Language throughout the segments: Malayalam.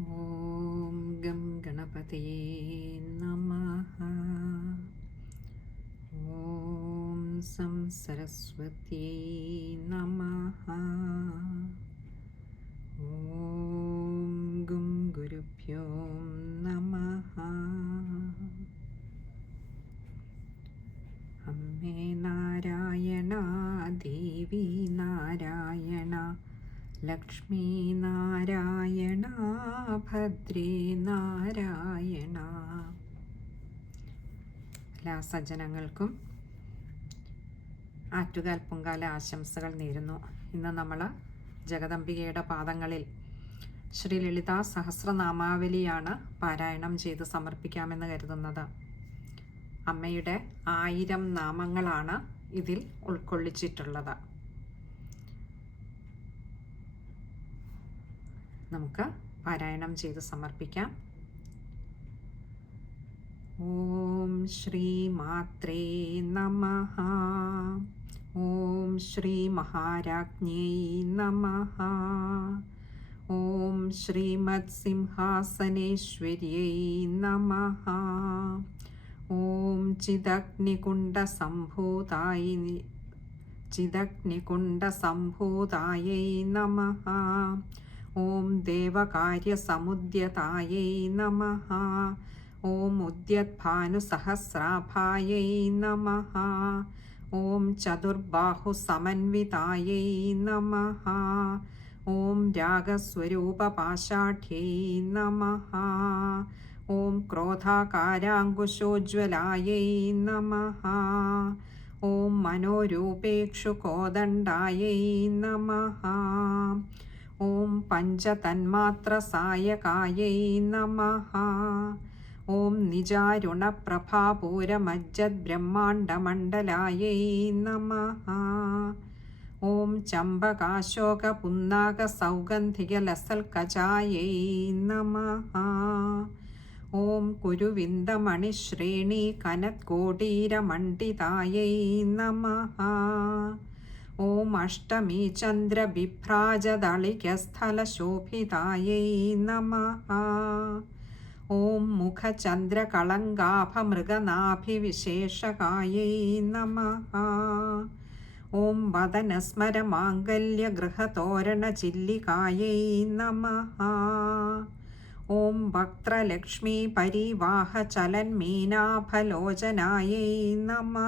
ഓം ഗം ഗണപതിയേ നമഃ. ഓം സം സരസ്വത്യൈ നമഃ. ഓം ഗും ഗുരുഭ്യോ നമഃ. അമ്മേ നാരായണ, ദേവി നാരായണ, ലക്ഷ്മീ നാരായണ, ഭദ്രേ നാരായണ. എല്ലാ സജ്ജനങ്ങൾക്കും ആറ്റുകാൽ പൊങ്കാല ആശംസകൾ നേരുന്നു. ഇന്ന് നമ്മൾ ജഗദംബികയുടെ പാദങ്ങളിൽ ശ്രീ ലളിതാ സഹസ്രനാമാവലിയാണ് പാരായണം ചെയ്ത് സമർപ്പിക്കാമെന്ന് കരുതുന്നത്. അമ്മയുടെ 1000 നാമങ്ങളാണ് ഇതിൽ ഉൾക്കൊള്ളിച്ചിട്ടുള്ളത്. നമുക്ക് പാരായണം ചെയ്ത് സമർപ്പിക്കാം. ഓം ശ്രീ മാത്രേ നമഃ. ഓം ശ്രീ മഹാരാജ്ഞൈ നമഃ. ഓം ശ്രീമത് സിംഹാസനേശ്വര്यै നമഃ. ഓം ചിദഗ്നികുണ്ഡസംഭൂതാयै നമഃ. ഓം ദേവകാര്യസമുദ്യതാयै നമഃ. ഓം ഉദ്യത്ഭാനുസഹസ്രാഭാयै നമഃ. ഓം ചതുർബാഹുസമന്വിതാयै നമഃ. ഓം രാഗസ്വരൂപപാശാഢ്यै നമഃ. ഓം ക്രോധാകാരാങ്കുശോജ്വലാयै നമഃ. ഓം മനോരൂപേക്ഷുകോദണ്ഡാयै നമഃ. ഓം പഞ്ചതന്മാത്രസായകാयै നമഃ. ഓം നിജാരുണപ്രഭാപൂരമജ്ജദ്ബ്രഹ്മാണ്ഡമണ്ഡലാयै നമഃ. ഓം ചമ്പകാശോകപുന്നാകസൗഗന്ധികലസൽക്കജാयै നമഃ. ഓം കുരുവിന്ദമണിശ്രേണീകനത്കോടീരമണ്ഡിതാयै നമഃ. ഓം അഷ്ടമീ ചന്ദ്രബിഭ്രാജദളികസ്ഥലശോഭിതാयै നമഃ. ഓം മുഖചന്ദ്രകളങ്കാഭമൃഗനാഭിവിശേഷകാयै നമഃ. ഓം വദനസ്മരമാംഗല്യഗൃഹതോരണചില്ലികാयै നമഃ. ഓം വക്ത്രലക്ഷ്മീപരിവാഹചലന്മീനാഭലോചനാयै നമഃ.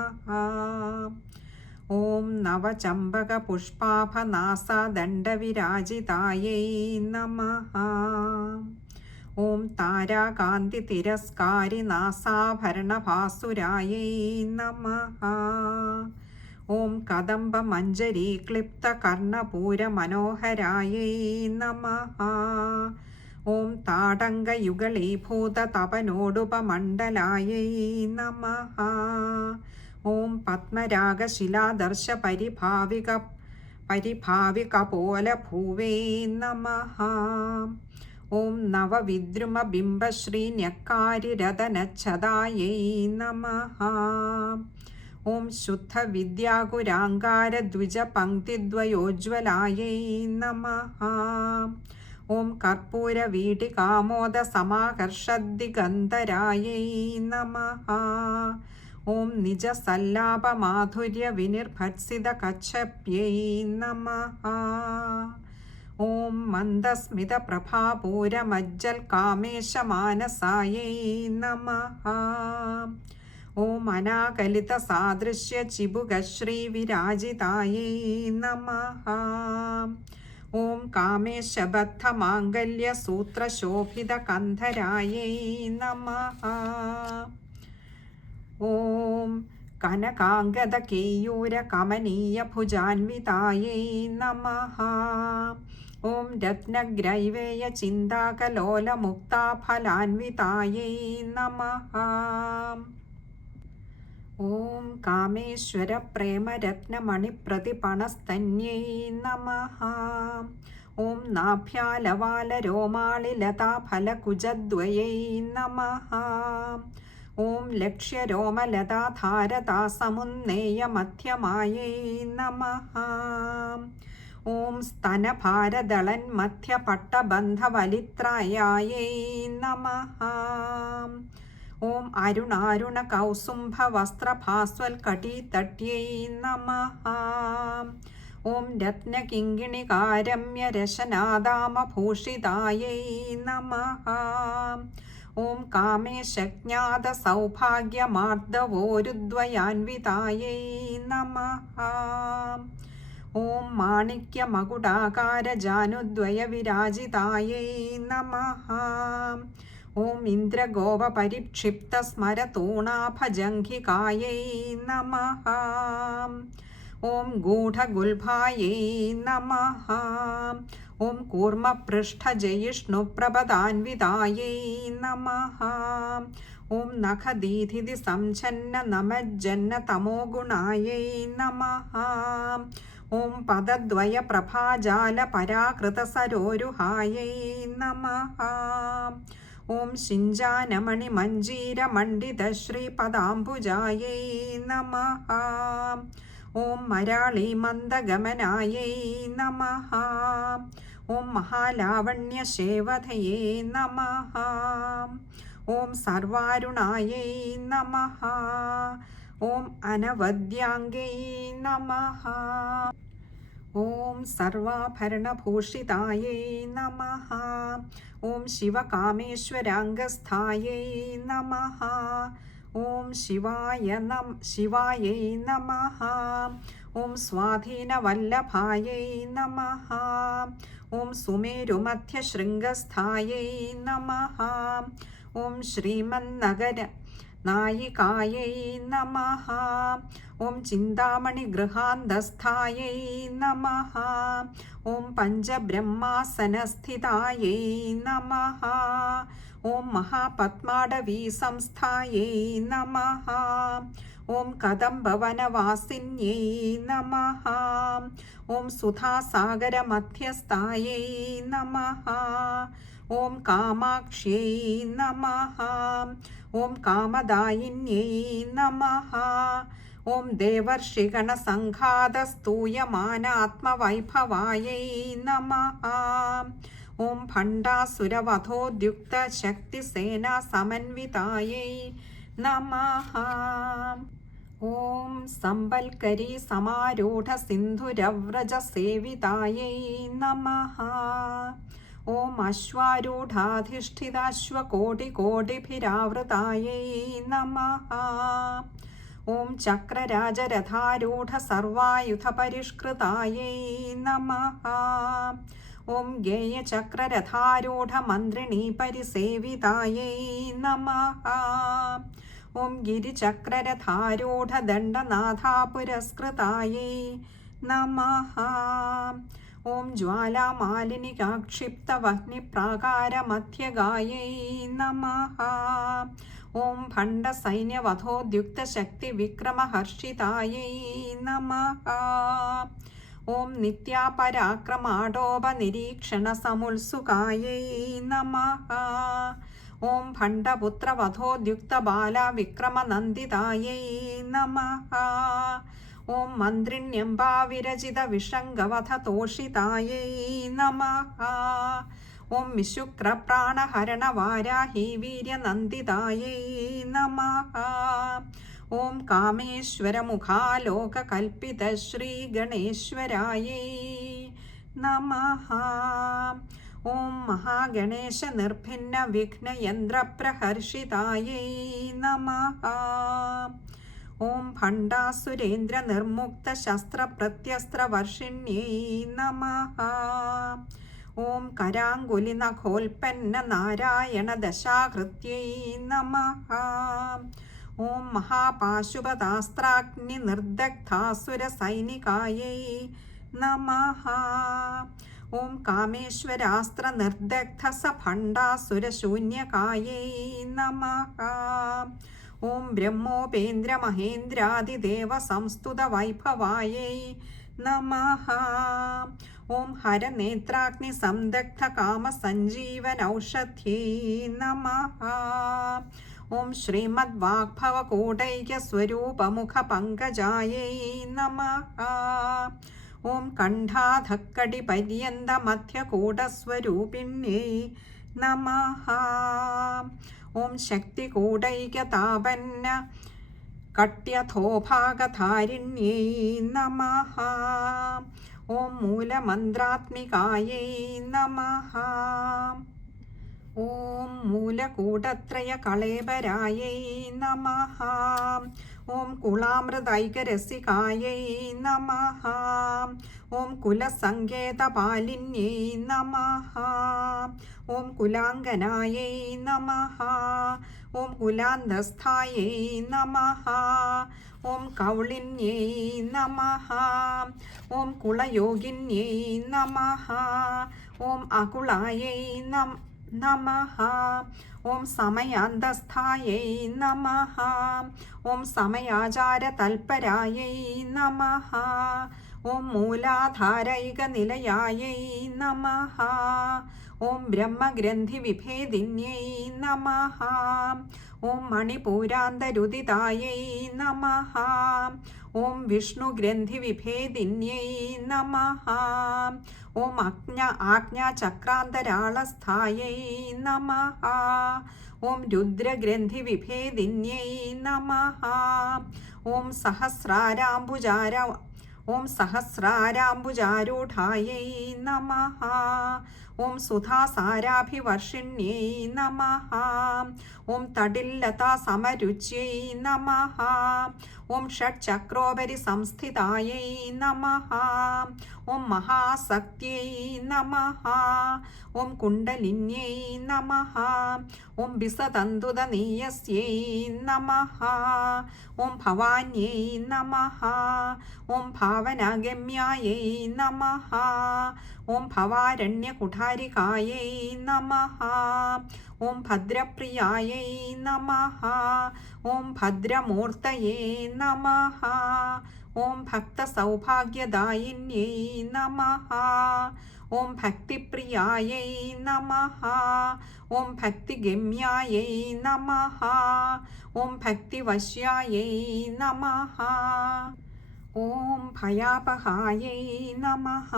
ഓം നവചമ്പകപുഷ്പാഭനാസാദണ്ഡവിരാജിതാयै നമഃ. ഓം താരാകാന്തിതിരസ്കാരിനാസാഭരണഭാസുരാयै നമഃ. ഓം കദംബമഞ്ജരീക്ലിപ്തകർണപൂരമനോഹരാयै നമഃ. ഓം താടങ്കയുഗളീഭൂതതപനോടുപമണ്ഡലാयै നമഃ. ഓം പത്മരാഗശിലാദർശപരിഭാവികപോലഭൂവേ നമഃ. ഓം നവവിദ്രുമബിംബശ്രീന്യക്കാരിരതനച്ഛദാयै നമഃ. ഓം ശുദ്ധവിദ്യാഗുരാങ്കാരദ്വിജപംക്തിദ്വയോജ്വലാयै നമഃ. ഓം കർപ്പൂരവീടികാമോദസമാകർഷദ്ദിഗന്ധരാयै നമഃ. ഓം നിജസല്ലാപമാധുര്യവിനിർഭത്സിതകച്ഛപ്यै നമഃ. ഓം മന്ദസ്മിതപ്രഭാപൂരമജ്ജൽകാമേശമാനസാयै നമഃ. ഓം അനാകലിതസാദൃശ്യചിബുകശ്രീവിരാജിതാयै നമഃ. ഓം കാമേശബദ്ധമാംഗല്യസൂത്രശോഭിതകന്ധരാयै നമഃ. ഓം കനകാംഗദകേയൂരകമനീയഭുജാൻവിതാयै നമഃ. ഓം രത്നഗ്രൈവേയചിന്താകലോലമുക്താഫലാൻവിതാयै നമഃ. ഓം കാമേശ്വരപ്രേമരത്നമണിപ്രതിപണസ്തന്यै നമഃ. ഓം നാഭ്യാലവാലരോമാളിലതാഫലകുജദ്വयै നമഃ. ഓം ലക്ഷ്യരോമലതാധാരതാസമുന്നേയമധ്യമാयै നമഃ. ഓം സ്തനഭാരദളന്മധ്യപട്ടബന്ധവലിത്രായായൈ നമഃ. ഓം അരുണാരുണകൗസുംഭവസ്ത്രഭാസ്വൽകടീതട്यै നമഃ. ഓം രത്നകിങ്കിണികാരമ്യരശനാദാമഭൂഷിതായൈ നമഃ. ഓം കാമേശജ്ഞാതസൗഭാഗ്യമാർദ്ദവോരുദ്വയാൻവിതായൈ നമഃ. ഓം മാണിക്യമകുടാകാരജാനുദ്വയവിരാജിതായൈ നമഃ. ഓം ഇന്ദ്രഗോപപരിക്ഷിപ്തസ്മരതൂണാഭജംഘികായൈ നമഃ. ഓം ഗൂഢഗുൽഭായൈ നമഃ. ഓം കൂർമ്മപൃഷ്ഠജയിഷ്ണുപ്രഭദാൻവിതായൈ നമഃ. ഓം നഖദീധിതി സംഛന്ന നമജ്ജന്ന തമോഗുണായൈ നമഃ. ഓം പദദ്വയപ്രഭാജാലപരാകൃതസരോരുഹായൈ നമഃ. ഓം ശിഞ്ചാനമണിമഞ്ജീരമണ്ഡിതശ്രീപദാംബുജായൈ നമഃ. ഓം മരാളീമന്ദഗമനായൈ നമഃ. ഓം മഹാലാവണ്യശേവധയേ നമഃ. ഓം സർവാരുണായൈ നമഃ. ഓം അനവദ്യാംഗൈ നമഃ. ഓം സർവാഭരണഭൂഷിതായൈ നമഃ. ഓം ശിവകാമേശ്വരാംഗസ്ഥായൈ നമഃ. ഓം ശിവായൈ നമഃ. ഓം സ്വാധീനവല്ലഭായൈ നമഃ. ഓം സുമേരുമധ്യശൃംഗസ്ഥായൈ നമഃ. ഓം ശ്രീമന്നഗര നായികായൈ നമഃ. ഓം ചിന്താമണിഗൃഹാന്തസ്ഥായൈ നമഃ. ഓം പഞ്ചബ്രഹ്മാസനസ്ഥിതായൈ നമഃ. ഓം മഹാപത്മാടവീസംസ്ഥായൈ നമഃ. ഓം കദംബവനവാസിന്യൈ നമഃ. ഓം സുധാസാഗരമധ്യസ്ഥായൈ നമഃ. ഓം കാമാക്ഷ്यै നമഃ. ഓം കാമദായിന്यै നമഃ. ഓം ദേവർഷിഗണസംഘാതസ്തൂയമാനാത്മവൈഭവായൈ നമഃ. ഓം ഭണ്ഡാസുരവധോദ്യുക്തശക്തിസേനാസമന്വിതായൈ നമഃ. ഓം സംബൽക്കരീ സമാരൂഢസിന്ധുരവ്രജസേവിതായൈ നമഃ. ഓം അശ്വാരൂഢാധിഷ്ഠിതാശ്വകോടികോടിഭിരാവൃതായൈ നമഃ. ഓം ചക്രരാജരഥാരൂഢസർവായുധപരിഷ്കൃതായൈ നമഃ. ഓം ഗേയചക്രരഥാരൂഢമന്ത്രിണീപരിസേവിതായൈ നമഃ. ഓം ഗിരിചക്രരഥാരൂഢദണ്ഡനാഥാപുരസ്കൃതായൈ നമഃ. ഓം ജ്വാലാമാലിനികാക്ഷിപ്തവഹ്നിപ്രാകാരമധ്യഗായൈ നമഃ. ഓം ഭണ്ഡസൈന്യവധോദ്യുക്തശക്തിവിക്രമഹർഷിതായൈ നമഃ. ഓം നിത്യാപരാക്രമാടോപനിരീക്ഷണസമുത്സുകായൈ നമഃ. ഓം ഭണ്ഡപുത്രവധോദ്യുക്തബാലാവിക്രമനന്ദിതായൈ നമഃ. ഓം മന്ത്രിണ്യംബാവിരചിതവിഷംഗവധതോഷിതായൈ നമഃ. ഓം വിശുക്രപ്രാണഹരണവാരാഹി വീര്യനന്ദിതായൈ നമഃ. ഓം കാമേശ്വരമുഖാലോകകൽപ്പിതശ്രീഗണേശ്വരായൈ നമഃ. ഓം മഹാഗണേശനിർഭിന്നവിഘ്നയന്ത്രപ്രഹർഷിതായൈ നമഃ. ഓം ഭണ്ഡാസുരേന്ദ്രനിർമുക്തശസ്ത്രപ്രത്യസ്ത്രവർഷിണ്यै നമഃ. ഓം കരാങ്കുലിനഖോൽപ്പന്നനാരായണദശാകൃത്यै നമഃ. ഓം മഹാപാശുപതാസ്ത്രാഗ്നിനിർദഗ്ധാസുരസൈനികായൈ നമഃ. ഓം കാമേശ്വരാസ്ത്രനിർദഗ്ധസഭണ്ഡാസുരശൂന്യകായൈ നമഃ. ഓം ബ്രഹ്മോപേന്ദ്രമഹേന്ദ്രാദിദേവസംസ്തുതവൈഭവായൈ നമഃ. ഓം ഹരനേത്രാഗ്നിസംദഗ്ധകാമസഞ്ജീവനൗഷധ്यै നമഃ. ഓം ശ്രീമദ്വാഗ്ഭവകൂടൈക്യസ്വരൂപമുഖപങ്കജായൈ നമഃ. ഓം കണ്ഠാധക്കടിപര്യന്തമധ്യകൂടസ്വരൂപിണ്യൈ നമഃ. ഓം ശക്തികൂടൈകതാപന്ന കട്യഥോഭാഗധാരിണ്യൈ നമഃ. ഓം മൂലമന്ത്രാത്മികായൈ നമഃ. ഓം മൂലകൂടത്രയകളേബരായൈ നമഃ. ഓം കുളാമൃതൈകരസികായൈ നമഃ. ഓം കുലസങ്കേതപാലിന്യൈ നമഃ. ഓം കുലാംഗനായൈ നമഃ. ഓം കുലാന്തസ്ഥായൈ നമഃ. ഓം കൗളിന്യൈ നമഃ. ഓം കുളയോഗിന്യൈ നമഃ. ഓം അകുളായൈ നമഃ. ഓം സമയാന്തസ്ഥായൈ നമഃ. ഓം സമയാചാരതൽപരായൈ നമഃ. ഓം മൂലാധാരൈകനിലയായൈ നമഃ. ഓം ബ്രഹ്മഗ്രന്ഥിവിഭേദിന്യൈ നമഃ. ഓം മണിപൂരാന്തരുദിതായൈ നമഃ. ഓം വിഷ്ണുഗ്രന്ഥിവിഭേദിന്യൈ നമഃ. ഓം ആജ്ഞാചക്രാന്തരാളസ്ഥായൈ നമഃ. ഓം രുദ്രഗ്രന്ഥിവിഭേദിന്യൈ നമഃ. ഓം സഹസ്രാരാംബുജാരൂഢായൈ നമഃ. ഓം സുധാസാരാഭിവർഷിണ്യൈ നമഃ. ഓം തടില്ലതാസമരുച്യൈ നമഃ. ഓം ഷഡ്ചക്രോപരി സംസ്ഥിതായൈ നമഃ. ഓം മഹാസക്തിയൈ നമഃ. ഓം കുണ്ഡലിന്യൈ നമഃ. ഓം വിസതന്തുതനീയസ്യൈ നമഃ. ഓം ഭവാന്യൈ നമഃ. ഓം ഭാവനാഗമ്യായൈ നമഃ. ഓം ഭവാരണ്യകുഠാരികായൈ നമഃ. ഓം ഭദ്രപ്രിയായൈ നമഃ. ഓം ഭദ്രമൂർത്തയേ നമഃ. ഓം ഭക്തസൗഭാഗ്യദായിന്യൈ നമഃ. ഓം ഭക്തിപ്രിയായൈ നമഃ. ഓം ഭക്തിഗമ്യായൈ നമഃ. ഓം ഭക്തിവശ്യായൈ നമഃ. ഓം ഭയാപഹായൈ നമഃ.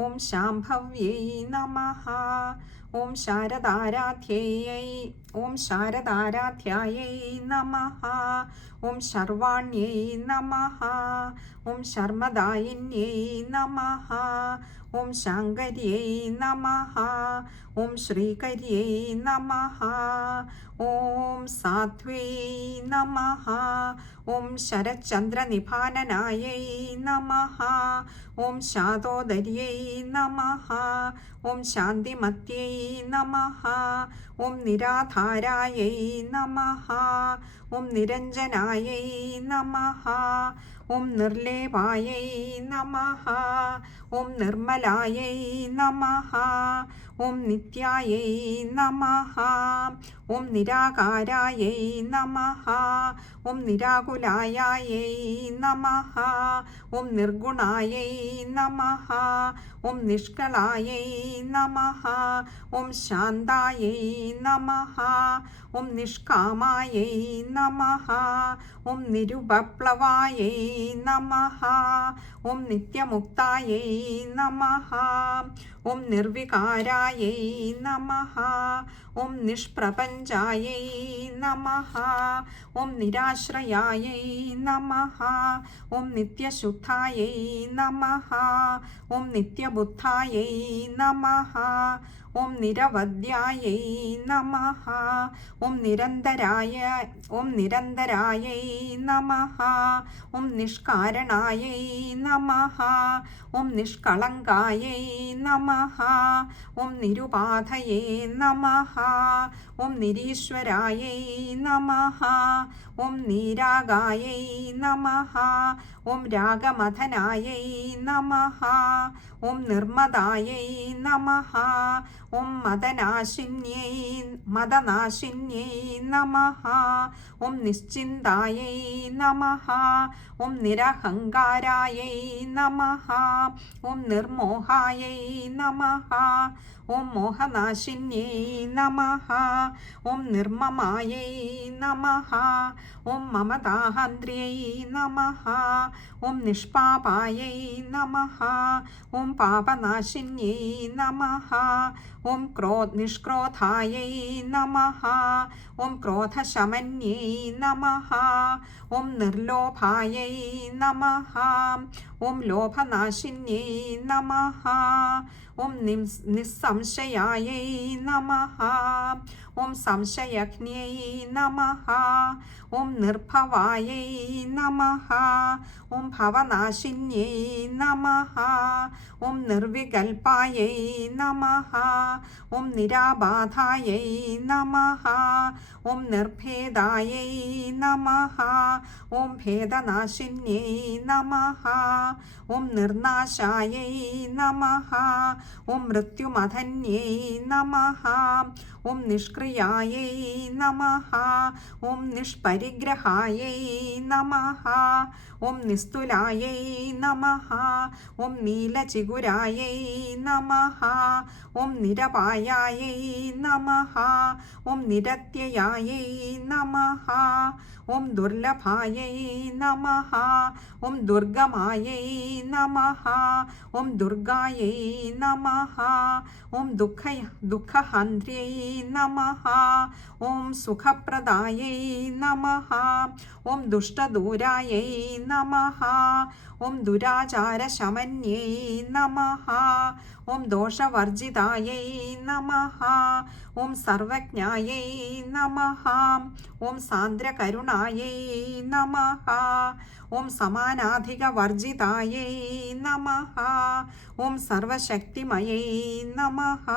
ഓം ശാംഭവ്യൈ നമഃ. ഓം ശാരദാരാധ്യായൈ നമഃ. ഓം ശർവാണ്യൈ നമഃ. ഓം ശർമ്മദായിന്യൈ നമഃ. ഓം ശാങ്കര്यै നമഃ. ഓം ശ്രീകര്यै നമഃ. ഓം സാധ്വൈ നമഃ. ഓം ശരചന്ദ്രനിഭാനനായൈ നമഃ. ഓം ശാതോദര്यै നമഃ. ഓം ശാന്തിമത്यै നമഃ. ഓം നിരാധാരായൈ നമഃ. ഓം നിരഞ്ജനായൈ നമഃ. ഓം നിർലേപായൈ നമഃ. ഓം നിർമ്മലായൈ നമഃ. ഓം നിത്യായൈ നമഃ. ഓം നിരാകാരായൈ നമഃ. ഓം നിരാകുലായൈ നമഃ. ഓം നിർഗുണായൈ നമഃ. ഓം നിഷ്കളായൈ നമഃ. ഓം ശാന്തായൈ നമഃ. ഓം നിഷ്കാമായൈ നമഃ. ഓം നിരുപപ്ലവായൈ നമഃ. ഓം നിത്യമുക്തായൈ നമഃ. ഓം നിർവികാരായൈ നമഃ. ഓം നിഷ്പ്രപഞ്ചായൈ നമഃ. ഓം നിരാശ്രയായൈ നമഃ. ഓം നിത്യശുദ്ധായൈ നമഃ. ഓം നിത്യബുദ്ധായൈ നമഃ. ഓം നിരവധ്യായൈ നമഃ. ഓം നിരന്തരായൈ നമഃ. ഓം നിഷ്കാരണായൈ നമഃ. ഓം നിഷ്കളങ്കായൈ നമഃ. ഓം നിരുപാധയേ നമഃ. ഓം നിരീശ്വരായൈ നമഃ. ഓം നീരാഗായൈ നമഃ. ഓം രാഗമഥനായൈ നമഃ. ഓം നിർമ്മദായൈ നമഃ. ഓം മദനാശിന്യൈ നമഃ. ഓം നിശ്ചിന്തായൈ നമഃ. ഓം നിരഹങ്കാരായൈ നമഃ. ഓം നിർമോഹായൈ നമഃ. ഓം മോഹനാശിന്യൈ നമഃ. ഓം നിർമ്മമായൈ നമഃ. ഓം മമതാഹന്ത്ര്यै നമഃ. ഓം നിഷ്പാപായൈ നമഃ. ഓം പാപനാശിന്യൈ നമഃ. ഓം നിഷ്ക്രോധായൈ നമഃ. ഓം ക്രോധശമന്യൈ നമഃ. ഓം നിർലോഭായൈ നമഃ. ഓം ലോഭനാശിന്യൈ നമഃ. ഓം നിസ്സംശയായൈ നമഃ. ഓം സംശയജ്ഞൈ നമഃ. ഓം നിർഭവായൈ നമഃ. ഓം ഭവനാശിന്യൈ നമഃ. ഓം നിർവികൽപായൈ നമഃ. ഓം നിരാബാധായൈ നമഃ. ഓം നിർഭേദായൈ നമഃ. ഓം ഭേദനാശിന്യൈ നമഃ. ഓം നിർനാശായൈ നമഃ. ഓം മൃത്യുമധന്യൈ നമഃ. ഓം നിഷ്ക്രിയായൈ നമഃ. ഓം നിഷ്പരിഗ്രഹായൈ നമഃ. ഓം നിസ്തുലായൈ നമഃ. ഓം നീലചിഗുരായൈ നമഃ. ഓം നിരപായായൈ നമഃ. ഓം നിരത്യയായൈ നമഃ. ഓം ദുർലഭായൈ നമഃ. ഓം ദുർഗമായൈ നമഃ. ഓം ദുർഗായൈ നമഃ. ഓം ദുഃഖഹന്ത്ര്यै നമഃ. ഓം സുഖപ്രദായൈ നമഃ. ഓം ദുഷ്ടദൂരായൈ നമഃ. ഓം ദുരാചാരശമന്യൈ നമഃ. ഓം ദോഷവർജിതായൈ നമഃ. ഓം സർവജ്ഞായൈ നമഃ. ഓം സാന്ദ്രകരുണായൈ നമഃ. ഓം സമാനാധികവർജിതായൈ നമഃ. ഓം സർവശക്തിമയൈ നമഃ.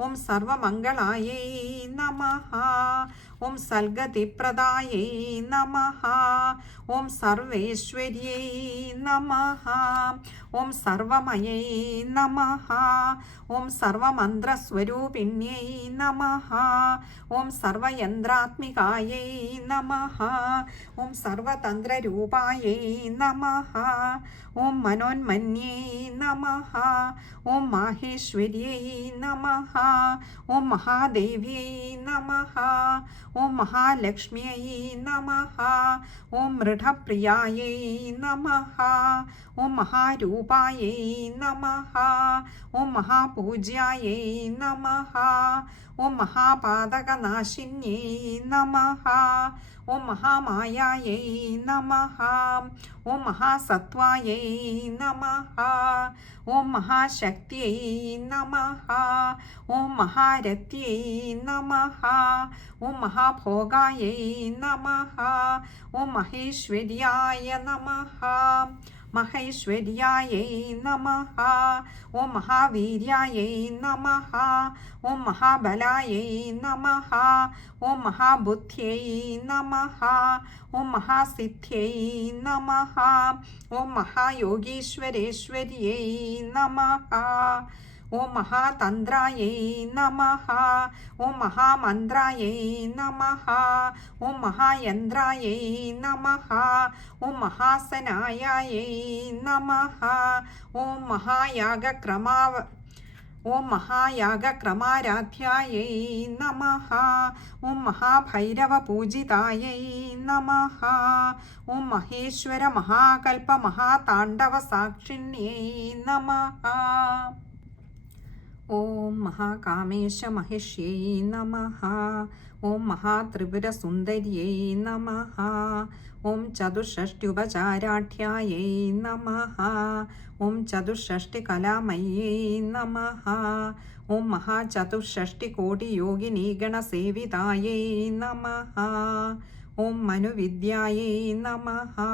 ഓം സർവമംഗളായൈ നമഃ. ഓം സൽഗതിപ്രദായൈ നമഃ. ഓം സർവേശ്വര്यै നമഃ. ഓം സർവമയൈ നമഃ. ഓം സർവമന്ത്രസ്വരൂപിണ്यै നമഃ. ഓം സർവയന്ത്രാത്മികായൈ നമഃ. ഓം സർവതന്ത്രരൂപായൈ നമഃ. ഓം മനോന്മന്യൈ നമഃ. ഓം മാഹേശ്വര്यै നമഃ. ഓം മഹാദേവ്यै നമഃ. ഓം മഹാലക്ഷ്മ്यै നമഃ. ഓം മൃഢപ്രിയായൈ നമഃ. ഓം മഹാരൂപായൈ നമഃ. ഓം മഹാപൂജ്യായൈ നമഃ. ഓം മഹാപാതകനാശിന്യൈ നമഃ. ഓം മഹാമായായൈ നമഃ. ഓം മഹാസത്വായൈ നമഃ. ഓം മഹാശക്തിयै നമഃ. ഓം മഹാരഥ്यै നമഃ. ഓം മഹാഭോഗായൈ നമഃ. ഓം മഹേശ്വര്യായ നമഃ. മഹേശ്വര്യായൈ നമഃ. ഓം മഹാവീര്യായൈ നമഃ. ഓം മഹാബലായൈ നമഃ. ഓം മഹാബുദ്ധ്यै നമഃ. ഓം മഹാസിദ്ധ്यै നമഃ. ഓം മഹായോഗീശ്വരേശ്വര്यै നമഃ. ഓം മഹാതന്ത്രായൈ നമഃ. ഓം മഹാമന്ത്രായൈ നമഃ. ഓം മഹായന്ത്രായൈ നമഃ. ഓം മഹാസനായൈ നമഃ. ഓം മഹായാഗക്രമാരാധ്യായൈ നമഃ. ഓം മഹാഭൈരവപൂജിതായൈ നമഃ. ഓം മഹേശ്വര മഹാകൽപ മഹാതാണ്ഡവസാക്ഷിണ്यै നമഃ. ഓം മഹാകാമേശ മഹിഷ്यै നമഃ. ഓം മഹാത്രിപുരസുന്ദര്यै നമഃ. ഓം ചതുഷ്ഷഷ്ട്യുപചാരാഢ്യായൈ നമഃ. ഓം ചതുഷ്ഷഷ്ടികലാമയ്यै നമഃ. ഓം മഹാചതുഷ്ഷഷ്ടികോടിയോഗിനീഗണസേവിതായൈ നമഃ. ഓം മനുവിദ്യായൈ നമഃ.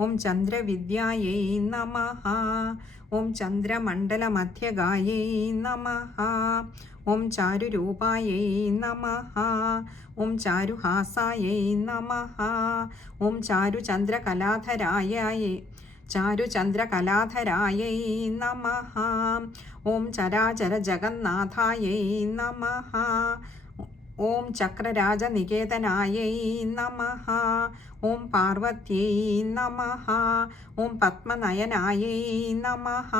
ഓം ചന്ദ്രവിദ്യായൈ നമഃ. ഓം ചന്ദ്രമണ്ഡലമധ്യഗായൈ നമഃ. ഓം ചാരുരൂപായൈ നമഃ. ഓം ചാരുഹാസായൈ നമഃ. ഓം ചാരുചന്ദ്രകലാധരായൈ നമഃ. ഓം ചരാചരജഗന്നാഥായൈ നമഃ. ഓം ചക്രരാജനികേതനായൈ നമഃ. ഓം പാർവത്यै നമഃ. ഓം പത്മനയനായൈ നമഃ.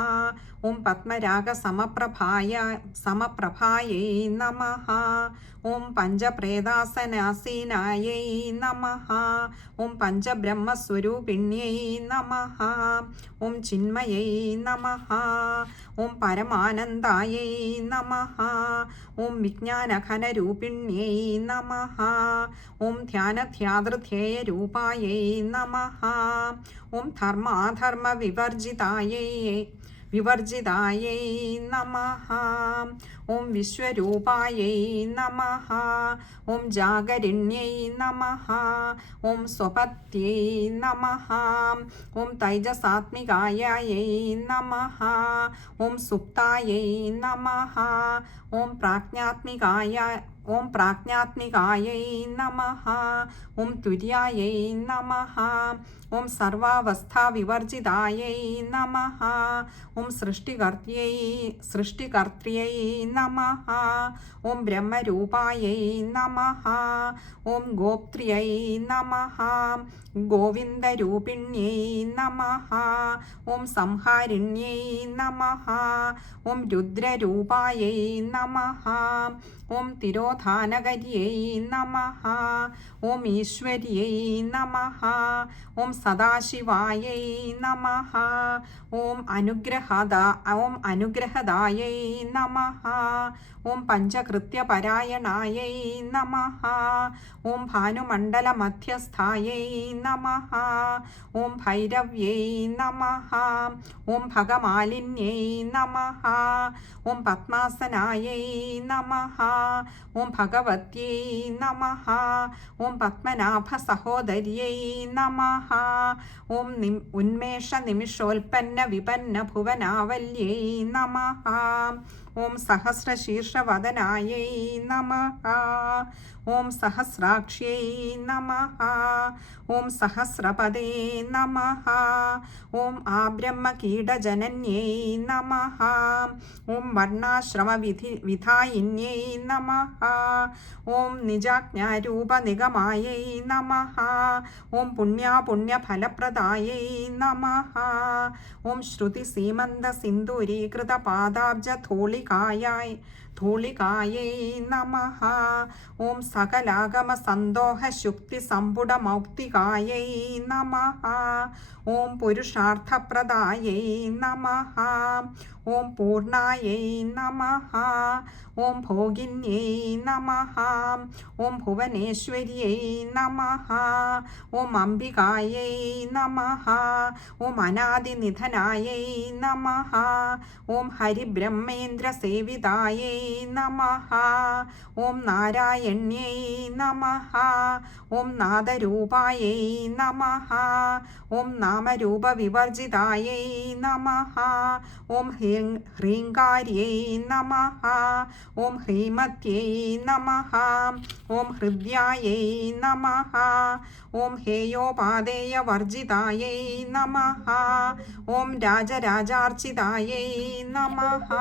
ഓം പത്മരാഗസമപ്രഭായൈ നമഃ. ഓം പഞ്ചപ്രേതാസനാസീനായൈ നമഃ. ഓം പഞ്ചബ്രഹ്മസ്വരൂപിണ്यै നമഃ. ഓം ചിന്മയൈ നമഃ. ഓം പരമാനന്ദായൈ നമഃ. ഓം വിജ്ഞാനഘനരൂപിണ്यै നമഃ. ഓം ധ്യാനധ്യാതൃധ്യേയരൂപായൈ നമഃ. ഓം ധർമാധർമ്മവിവർജിതായൈ നമഃ. ഓം വിശ്വരൂപായൈ നമഃ. ഓം ജാഗരിണ്यै നമഃ. ഓം സ്വപത്यै നമഃ. ഓം തൈജസാത്മികായൈ നമഃ. ഓം സുപ്തായൈ നമഃ. ഓം പ്രാജ്ഞാത്മികായൈ നമഃ. ഓം തുര്യായൈ നമഃ. ഓം സർവാവസ്ഥാവിവർജിതായൈ നമഃ. ഓം സൃഷ്ടികർത്രൈ നമഃ. ഓം ബ്രഹ്മരൂപായൈ നമഃ. ഓം ഗോപ്ത്ര്യൈ നമഃ. ഗോവിന്ദരൂപിണ്यै നമഃ. ഓം സംഹാരിണ്यै നമഃ. ഓം രുദ്രരൂപായൈ നമഃ. ഓം തിരോധാനകര്यै നമഃ. ഓം ഈശ്വര്यै നമഃ. ഓം സദാശിവായൈ നമഃ. ഓം അനുഗ്രഹദായൈ നമഃ. ഓം പഞ്ചകൃത്യപരായണായൈ നമഃ. ഓം ഭാനുമണ്ഡലമധ്യസ്ഥായൈ നമഃ. ഓം ഭൈരവ്യൈ നമഃ. ഓം ഭഗമാലിന്यै നമഃ. ഓം പത്മാസനായൈ നമഃ. ഓം ഭഗവത്यै നമഃ. ഓം പത്മനാഭസഹോദര്यै നമഃ. ഓം ഉന്മേഷനിമിഷോൽപ്പന്നവിപന്നഭുവനാവല്यै നമഃ. ഓം സഹസ്രശീർഷവദനായൈ നമഃ. ഓം സഹസ്രാക്ഷ്यै നമഃ. ഓം സഹസ്രപദേ നമഃ. ഓം ആബ്രഹ്മകീടജനന്यै നമഃ. ഓം വർണ്ണാശ്രമവിധായിന്यै നമഃ. ഓം നിജാജ്ഞാരൂപനിഗമായൈ നമഃ. ഓം പുണ്യാപുണ്യഫലപ്രദായൈ നമഃ. ഓം ശ്രുതിസീമന്തസിന്ദൂരീകൃതപാദാബ്ജധൂളികായൈ നമഃ. ഓം സകലാഗമസന്തോഹശുക്തിസമ്പുടമൗക്തികായൈ നമഃ. ഓം പുരുഷാർത്ഥപ്രദായൈ നമഃ. ഓം പൂർണായൈ നമഃ. ഓം ഭോഗിന്यै നമഃ. ഓം ഭുവനേശ്വര്यै നമഃ. ഓം അംബികായൈ നമഃ. ഓം അനാദിനിധനായൈ നമഃ. ഓം ഹരിബ്രഹ്മേന്ദ്രസേവിതായൈ നമഃ. ഓം നാരായണ്यै നമഃ. ഓം നാദരൂപായൈ നമഃ. ഓം നാമരൂപവിവർജിതായൈ നമഃ. ഓം ഹ്രീങ്കാര്यै നമഃ. ഓം ഹ്രീമത്यै നമഃ. ഓം ഹൃദ്യായൈ നമഃ. ഓം ഹേയോപാദേയവർജിതായൈ നമഃ. ഓം രാജരാജാർച്ചിതായൈ നമഃ.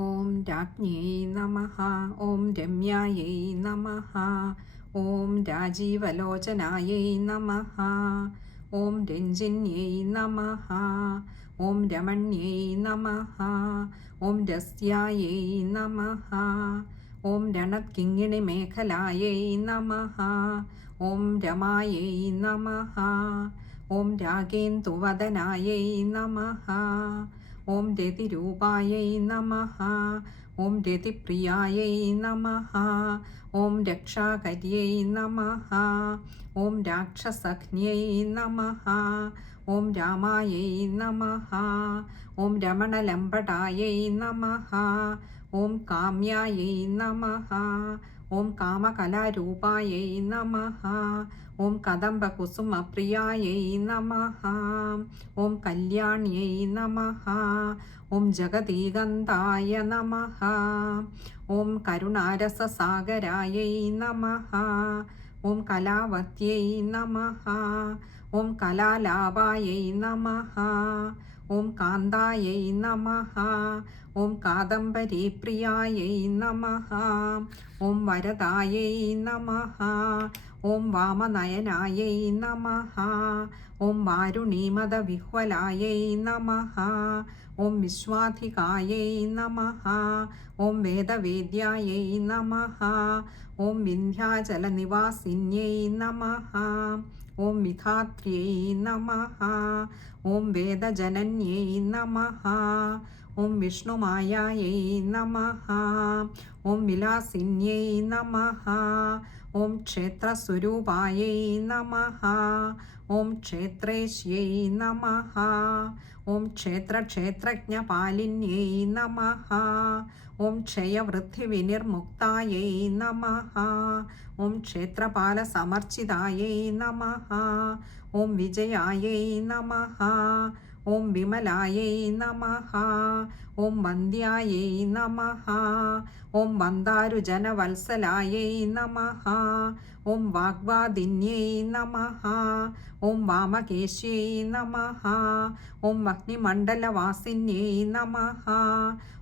ഓം രാജ്ഞൈ നമഃ. ഓം രമ്യായൈ നമഃ. ഓം രാജീവലോചനായൈ നമഃ. ഓം രഞ്ജിന്यै നമഃ. ഓം രമണ്यै നമഃ. ഓം രസ്യായൈ നമഃ. ഓം രണത്കിങ്ങിണിമേഖലായൈ നമഃ. ഓം രമായൈ നമഃ. ഓം രാഗേന്ദുവദനായൈ നമഃ. ഓം രതിരൂപായൈ നമഃ. ഓം രതിപ്രിയായൈ നമഃ. ഓം രക്ഷാകര്यै നമഃ. ഓം രാക്ഷസഘ്ന്यै നമഃ. ഓം രാമായൈ നമഃ. ഓം രമണലംബടായൈ നമഃ. ഓം കാമ്യായൈ നമഃ. ഓം കാമകലാരൂപായൈ നമഃ. ഓം കദംബകുസുമപ്രിയായൈ നമഃ. ഓം കല്യാണ്यै നമഃ. ഓം ജഗദീകന്തായ നമഃ. ഓം കരുണാരസസാഗരായൈ നമഃ. ഓം കലാവത്यै നമഃ. ഓം കലാലാപായൈ നമഃ. ഓം കാന്തായൈ നമഃ. ഓം കാദംബരീപ്രിയായൈ നമഃ. ഓം വരദായൈ നമഃ. ഓം വാമനയനായൈ നമഃ. ഓം വാരുണീമദവിഹ്വലായൈ നമഃ. ഓം വിശ്വാധികായൈ നമഃ. ഓം വേദവേദ്യായൈ നമഃ. ഓം വിന്ധ്യാചലനിവാസിന്യൈ നമഃ. ഓം വിധാത്ര്യൈ നമഃ. ഓം വേദജനന്യൈ നമഃ. ഓം വിഷ്ണുമായായൈ നമഃ. ഓം വിലാസിന്യൈ നമഃ. ഓം ക്ഷേത്രസ്വരൂപായൈ നമഃ. ഓം ക്ഷേത്രേശ്യൈ നമഃ. ഓം ക്ഷേത്രജ്ഞപാലിന്യൈ നമഃ. ഓം ക്ഷയവൃദ്ധിവിനിർമുക്തായൈ നമഃ. ഓം ക്ഷേത്രപാലസമർച്ചിതായൈ നമഃ. ഓം വിജയായൈ നമഃ. ഓം വിമലായൈ നമഃ. ഓം വന്ദ്യായൈ നമഃ. ഓം വന്ദാരുജനവത്സലായൈ നമഃ. ഓം വാഗ്വാദിന്യൈ നമഃ. ഓം വാമകേശ്യൈ നമഃ. ഓം അഗ്നിമണ്ഡലവാസിന്യൈ നമഃ.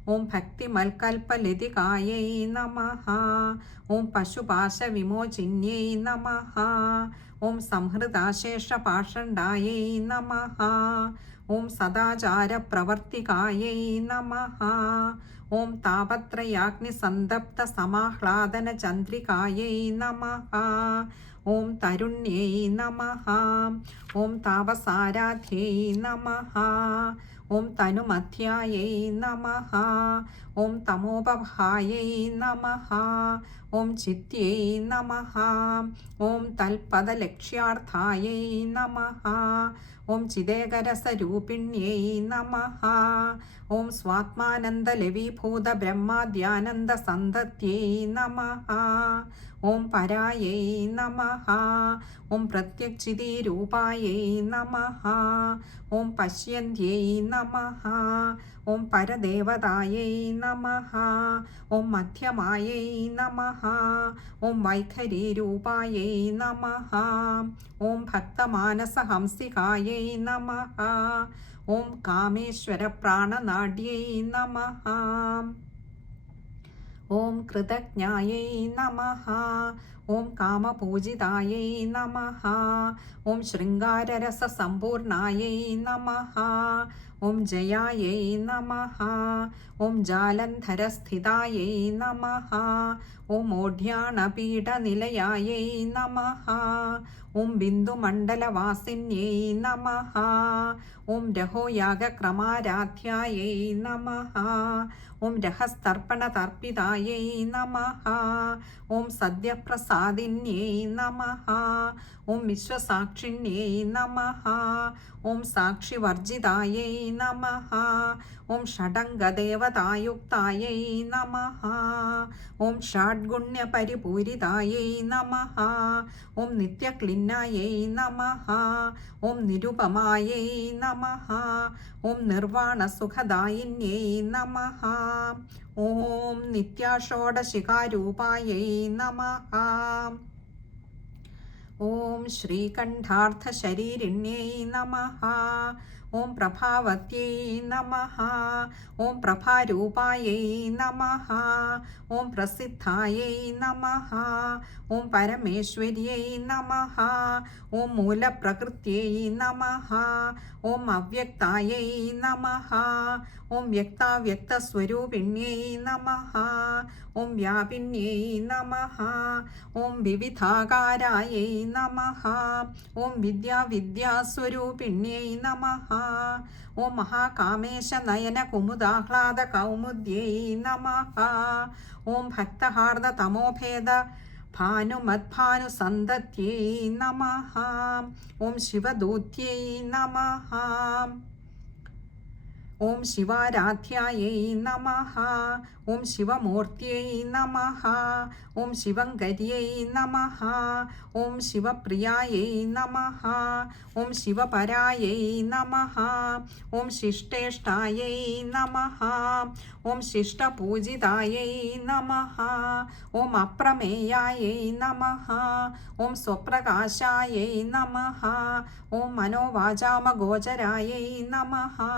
ഓം ഭക്തിമൽക്കൽപ്പലതികായൈ നമഃ. ഓം പശുപാശവിമോചിന്യൈ നമഃ. ഓം സംഹൃതാശേഷപാഷണ്ഡായൈ നമഃ. ഓം സദാചാരപ്രവർത്തികായൈ നമഃ. ഓം താപത്രയാഗ്നിസന്തപ്തസമാഹ്ലാദനചന്ദ്രികായൈ നമഃ. ഓം തരുണ്യൈ നമഃ. ഓം താപസാരാധ്യൈ നമഃ. ഓം തനുമധ്യായൈ നമഃ. ഓം തമോപഭായൈ നമഃ. ഓം ചിത്यै നമഃ. ഓം തൽപദലക്ഷ്യാർത്ഥായൈ നമഃ. ഓം ചിദേകരസരൂപിണ്यै നമഃ. ഓം സ്വാത്മാനന്ദലവീഭൂതബ്രഹ്മാദ്യാനന്ദസന്തത്यै നമഃ. ഓം പരായൈ നമഃ. ഓം പ്രത്യക്ഷിതീരൂപായൈ നമഃ. ഓം പശ്യന്ത്यै നമഃ. ഓം പരദേവതായൈ നമഃ. ഓം മധ്യമായൈ നമഃ. ഓം വൈഖരീരൂപായൈ നമഃ. ഓം ഭക്തമാനസഹംസികായൈ നമഃ. ഓം കാമേശ്വരപ്രാണനാഡ്യൈ നമഃ. ഓം കൃതജ്ഞായൈ നമഃ. ഓം കാമപൂജിതായൈ നമഃ. ഓം ശൃംഗാരരസസമ്പൂർണായൈ നമഃ. ഓം ജയായൈ നമഃ. ഓം ജാലന്ധരസ്ഥിതായൈ നമഃ. ഓം ഓഢ്യാണപീഠനിലയായൈ നമഃ. ഓം ബിന്ദുമണ്ഡലവാസിന്യൈ നമഃ. ഓം രഹോയാഗക്രമാരാധ്യായൈ നമഃ. ഓം രഹസ്തർപ്പണതർപ്പിതായൈ നമഃ. ഓം സദ്യപ്രസാദിന്യൈ നമഃ. ഓം വിശ്വസാക്ഷിണ്യൈ നമഃ. ഓം സാക്ഷിവർജിതായൈ നമഃ. ഓം ഷഡംഗദേവതായുക്തായൈ നമഃ. ഓം ഷാഡ്ഗുണ്യപരിപൂരിതായൈ നമഃ. ഓം നിത്യക്ലിന്നായൈ നമഃ. ഓം നിരുപമായൈ നമഃ. ഓം നിർവാണസുഖദായിന്യൈ നമഃ. ഓം നിത്യാഷോഡശിഖാരൂപായൈ നമഃ. ഓം ശ്രീകണ്ഠാർത്ഥശരീരിണ്യൈ നമഃ. ഓം പ്രഭാവത്यै നമഃ. ഓം പ്രഭാരൂപായൈ നമഃ. ഓം പ്രസിദ്ധായൈ നമഃ. ഓം പരമേശ്വർयै നമഃ. ഓം മൂലപ്രകൃത്यै നമഃ. ഓം അവ്യക്തായൈ നമഃ. ഓം വ്യക്താവ്യക്തസ്വരൂപിണ്യൈ നമഃ. ഓം വ്യാപിന്യൈ നമഃ. ഓം വിവിധാകാരായൈ നമഃ. ഓം വിദ്യാവിദ്യാസ്വരൂപിണ്യൈ നമഃ. ഓം മഹാകാമേശനയനകുമുദാഹ്ലാദകൗമുദ്यै നമഃ. ഓം ഭക്തഹാർദതമോഭേദ ഭാനുമദ്ഭാനുസന്തത്यै നമഃ. ഓം ശിവദൂത്यै നമഃ. ഓം ശിവാരാധ്യായൈ നമഃ. ഓം ശിവമൂർത്തിयै നമഃ. ഓം ശിവങ്കരിयै നമഃ. ഓം ശിവപ്രിയായൈ നമഃ. ഓം ശിവപരായൈ നമഃ. ഓം ശിഷ്ടേഷ്ടായൈ നമഃ. ഓം ശിഷ്ടപൂജിതായൈ നമഃ. ഓം അപ്രമേയായൈ നമഃ. ഓം സ്വപ്രകാശായൈ നമഃ. ഓം മനോവാചാമഗോചരായൈ നമഃ.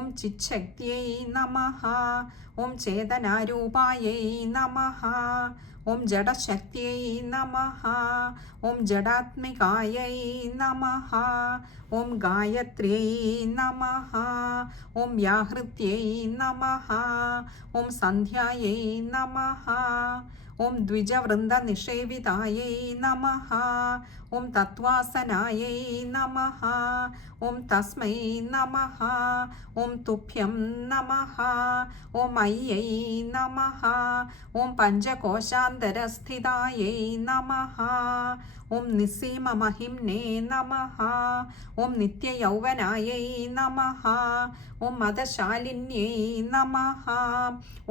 ഓം ചിച്ഛക്തിയൈ നമഃ. ഓം ചേതനാരൂപായൈ നമഃ. ഓം ജഡശക്തിയൈ നമഃ. ഓം ജഡാത്മികായൈ നമഃ. ഓം ഗായത്ര്യൈ നമഃ. ഓം വ്യാഹൃത്यै നമഃ. ഓം സന്ധ്യായൈ നമഃ. ഓം ദ്വിജവൃന്ദനിഷേവിതായൈ നമഃ. ഓം തത്വാസനായൈ നമഃ. ഓം തസ്മൈ നമഃ. ഓം തുഭ്യം നമഃ. ഓം അയ്യൈ നമഃ. ഓം പഞ്ചകോശാന്തരസ്ഥിതായൈ നമഃ. ഓം നിസ്സീമമഹിംനേ നമഃ. ഓം നിത്യയൗവനായൈ നമഃ. ഓം മദശാലിന്യൈ നമഃ.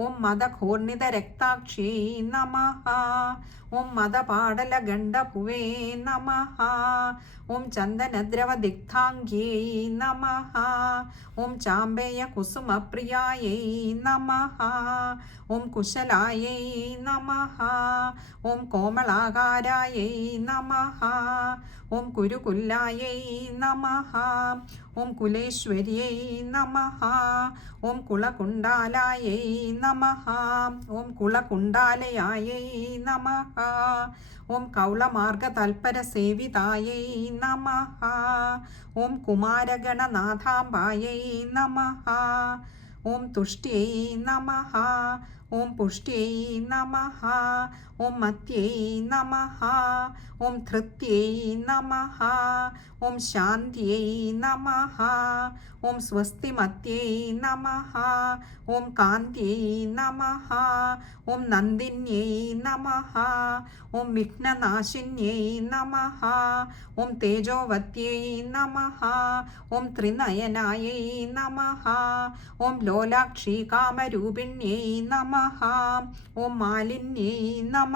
ഓം മദഘൂർണിതരക്താക്ഷ്यै നമഃ. ഓം മദപാടലഗണ്ഡഭുവേ നമഃ. ഓം ചന്ദനദ്രവദിഗ്ധാംഗ്यै നമഃ. ഓം ചാമ്പേയകുസുമപ്രിയായൈ നമഃ. ഓം കുശലായൈ നമഃ. ഓം കോമളാകാരായൈ നമഃ. ഓം കുരുകുല്ലായൈ നമഃ. ഓം കുലേശ്വര്यै നമഃ. ഓം കുളകുണ്ഡാലായൈ നമഃ. ഓം കുളകുണ്ഡാലയായൈ നമഃ. ഓം കൗളമാർഗതൽപരസേവിതായൈ നമഃ. ഓം കുമാരഗണനാഥാംബായൈ നമഃ. ഓം തുഷ്ട്यै നമഃ. ഓം പുഷ്ട്यै നമഃ. ഓം മത്यै നമഃ. ഓം ധൃത്यै നമഃ. ഓം ശാന്ത്यै നമഃ. ഓം സ്വസ്തിമത്यै നമഃ. ഓം കാന്ത്यै നമഃ. ഓം നന്ദിന്यै നമഃ. ഓം വിഘ്നനാശിന്यै നമഃ. ഓം തേജോവത്यै നമഃ. ഓം ത്രിനയനായൈ നമഃ. ഓം ലോലാക്ഷി കാമരൂപിണ്यै നമഃ. ഓം മാലിന്यै നമഃ.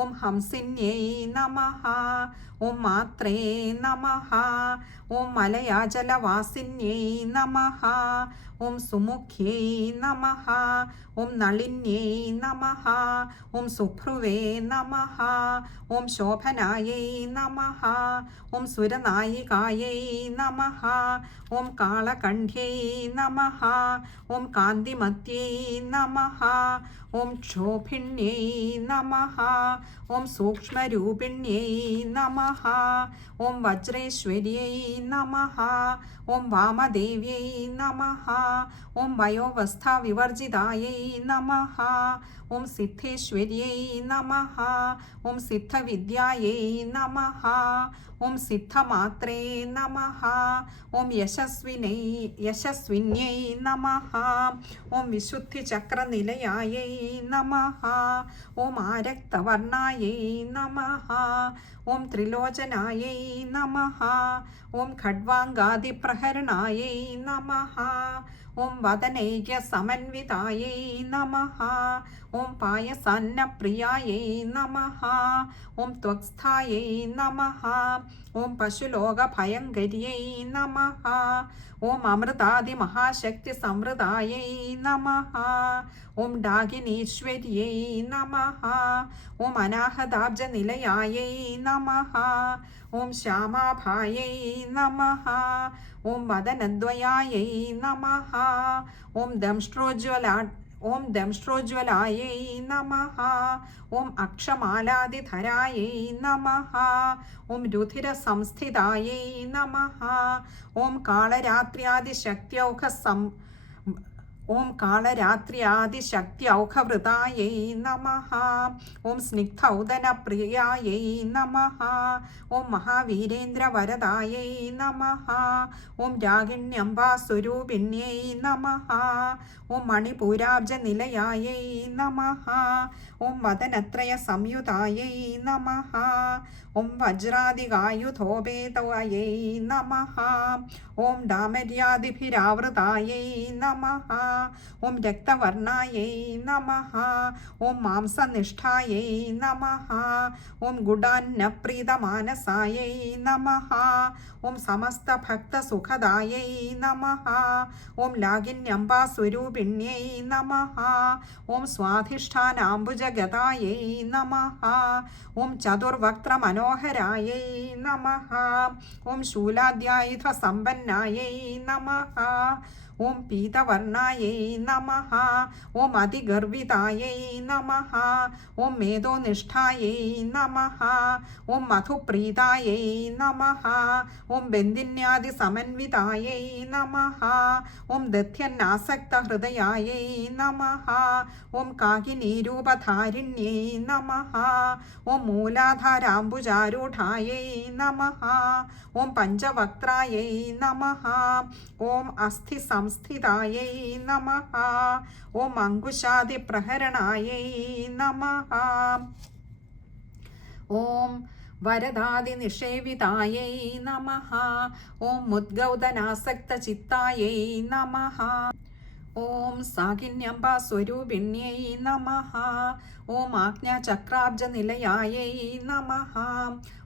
ഓം ഹംസിന്यै നമഃ. ഓം മാത്രേ നമഃ. ഓം മലയാചലവാസിന്यै നമഃ. ഓം സുമുഖ്यै നമഃ. ഓം നളിന്यै നമഃ. ഓം സുഭ്രുവേ നമഃ. ഓം ശോഭനായൈ നമഃ. ഓം സുരനായികായൈ നമഃ. ഓം കാളകണ്ഠ്यै നമഃ. ഓം കാന്തിമത്यै നമഃ. ഓം ക്ഷോഭിണ്यै നമഃ. ഓം സൂക്ഷ്മരൂപിണ്यै നമഃ. ഓം വജ്രേശ്വര്यै നമഃ. ഓം വാമദേവ്यै നമഃ. ഓം വയോവസ്ഥാവിവർജിതായൈ നമഃ. ഓം സിദ്ധേശ്വര്यै നമഃ. ഓം സിദ്ധവിദ്യായൈ നമഃ. ഓം സിദ്ധമാത്രേ നമഃ. ഓം യശസ്വിന്यै നമഃ. ഓം വിശുദ്ധിചക്രനിലയായൈ നമഃ. ഓം ആരക്തവർണായൈ നമഃ. ഓം ത്രിലോചനായൈ നമഃ. ഓം ഖഡ്വാംഗാദിപ്രഹരണായൈ നമഃ. ഓം വദനൈക്യസമന്വിതായൈ നമഃ. ഓം പായസാന്നപ്രിയായൈ നമഃ. ഓം ത്വക്സ്ഥായൈ നമഃ. ഓം പശുലോകഭയങ്കരിयै നമഃ. ഓം അമൃതാദിമഹാശക്തിസംവൃതായൈ നമഃ. ഓം ഡാകിനീശ്വര്यै നമഃ. ഓം അനാഹതാബ്ജനിലയായൈ നമഃ. ഓം ശ്യാമാഭായൈ നമഃ. ഓം വദനദ്വയായൈ നമഃ. ഓം ദംഷ്ട്രോജ്വലായൈ നമഃ. ഓം അക്ഷമാലാദിധരായൈ നമഃ. ഓം രുധിരസംസ്ഥിതായൈ നമഃ. ഓം കാളരാത്ര്യാദിശക്ത്യൗഘവൃതായൈ നമഃ. ഓം സ്നിഗ്ധൗദനപ്രിയായൈ നമഃ. ഓം മഹാവീരേന്ദ്രവരദായൈ നമഃ. ഓം രാഗിണ്യംബാസ്വരൂപിണ്यै നമഃ. ഓം മണിപൂരാബ്ജനിലയായൈ നമഃ. ഓം വദനത്രയസംയുതായൈ നമഃ. ഓം വജ്രാദികായുധോപേതായൈ നമഃ. ഓം ഡാമര്യാദിഭിരാവൃതായൈ നമഃ. ഓം രക്തവർണായൈ നമഃ. ഓം മാംസനിഷ്ഠായൈ നമഃ. ഓം ഗുഡാന്നപ്രീതമാനസായൈ നമഃ. ഓം സമസ്തഭക്തസുഖദായൈ നമഃ. ഓം ലാകിന്യംബാസ്വരൂപിണ്यै നമഃ. ഓം സ്വാധിഷ്ഠാനാംബുജഗതായൈ നമഃ. ഓം ചതുർവക്ത്രമനോഹരായൈ നമഃ. ഓം ശൂലാദ്യായുധസമ്പന്നായൈ നമഃ. ഓം പീതവർണായൈ നമഃ ഓം അതിഗർവിതായൈ നമഃ ഓം മേധോനിഷ്ഠായൈ നമഃ ഓം മധുപ്രീതായൈ നമഃ ഓം ബന്ധിന്യാദിസമന്വിതായൈ നമഃ ഓം ദധ്യന്നാസക്തഹൃദയായൈ നമഃ ഓം കാകിനീരൂപധാരിണ്യൈ നമഃ ഓം മൂലാധാരാംബുജാരൂഢായൈ നമഃ ഓം പഞ്ചവക്ത്രായൈ നമഃ ഓം അസ്ഥിസംസ്ഥിതായൈ നമഃ ഓം അങ്കുശാദിപ്രഹരണായൈ നമഃ ഓം വരദാദിനിഷേവിതായൈ നമഃ ഓം മുദ്ഗൗദനാസക്തചിത്തായൈ നമഃ ഓം സാകിന്യംബാസ്വരൂപിണ്യൈ നമഃ ഓം ആജ്ഞാചക്രാബ്ജനിലയായൈ നമഃ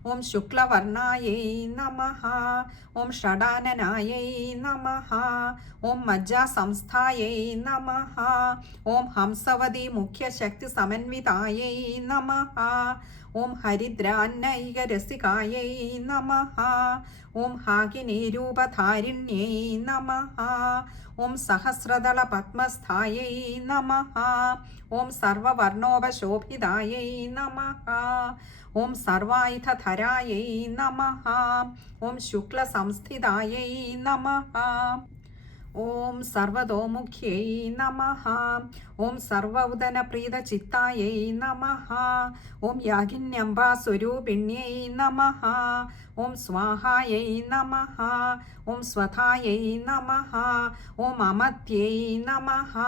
ഓം ശുക്ലവർണായൈ നമഃ ഓം ഷഡാനനായൈ നമഃ ഓം മജ്ജാസംസ്ഥായൈ നമഃ ഓം ഹംസവതി മുഖ്യശക്തിസമന്വിതായൈ നമഃ ഓം ഹരിദ്രാന്നൈകരസികായൈ നമഃ ഓം ഹാകിനീരൂപധാരിണ്യൈ നമഃ ഓം സഹസ്രദളപത്മസ്ഥായൈ നമഃ ഓം സർവവർണോപശോഭിതായൈ നമഃ ഓം സർവായുധധരായൈ നമഃ ഓം ശുക്ലസംസ്ഥിതായൈ നമഃ ഓം സർവതോമുഖ്യൈ നമഃ ഓം സർവൗദനപ്രീതചിത്തായൈ നമഃ ഓം യാഗിന്യംബാസ്വരൂപിണ്യൈ നമഃ ഓം സ്വാഹായൈ നമഃ ഓം സ്വധായൈ നമഃ ഓം അമത്യൈ നമഃ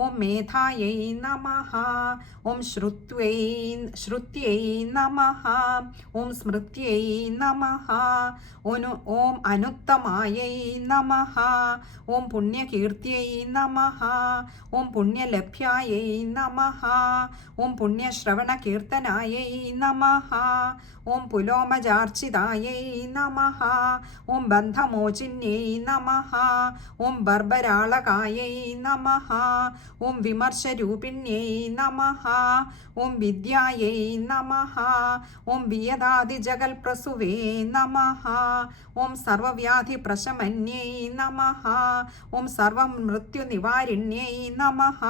ഓം മേധായൈ നമഃ ഓം ശ്രുത്यै നമഃ ഓം സ്മൃത്यै നമഃ ഓം അനുത്തമായൈ നമഃ ഓം പുണ്യകീർത്തിयै നമഃ ഓം പുണ്യലഭ്യായൈ നമഃ ഓം പുണ്യശ്രവണകീർത്തനായൈ നമഃ ഓം പുലോമജാർച്ചിതായൈ നമഃ ഓം ബന്ധമോചിന്യൈ നമഃ ഓം ബർബരാളകായൈ നമഃ ഓം വിമർശരൂപിണ്യൈ നമഃ ഓം വിദ്യായൈ നമഃ ഓം വിയദാദിജഗൽപ്രസുവേ നമഃ ഓം സർവവ്യാധിപ്രശമന്യൈ നമഃ ഓം സർവമൃത്യുനിവാരിണ്യൈ നമഃ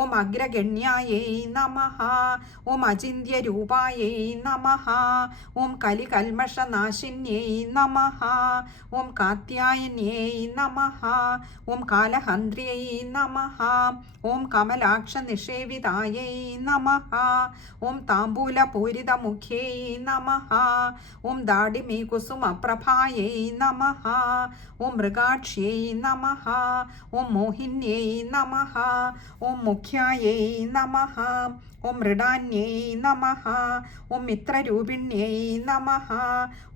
ഓം അഗ്രഗണ്യായൈ നമഃ ഓം അചിന്ത്യരൂപായൈ നമഃ ഓം കലികൽമഷനാശിന്യൈ നമഃ ഓം കാത്യായന്യൈ നമഃ ഓം കാലഹന്ത്ര്यै നമഃ ഓം കമലാക്ഷനിഷേവിതായൈ നമഃ ഓം താംബൂലപൂരിതമുഖ്യൈ നമഃ ഓം ദാഡിമീകുസുമപ്രഭായൈ നമഃ ഓം മൃഗാക്ഷ്यै നമഃ ഓം മോഹിന്यै നമഃ ഓം മുഖ്യായൈ നമഃ ഓം മൃഡാന്യൈ നമഃ ഓം മിത്രരൂപിണ്യൈ നമഃ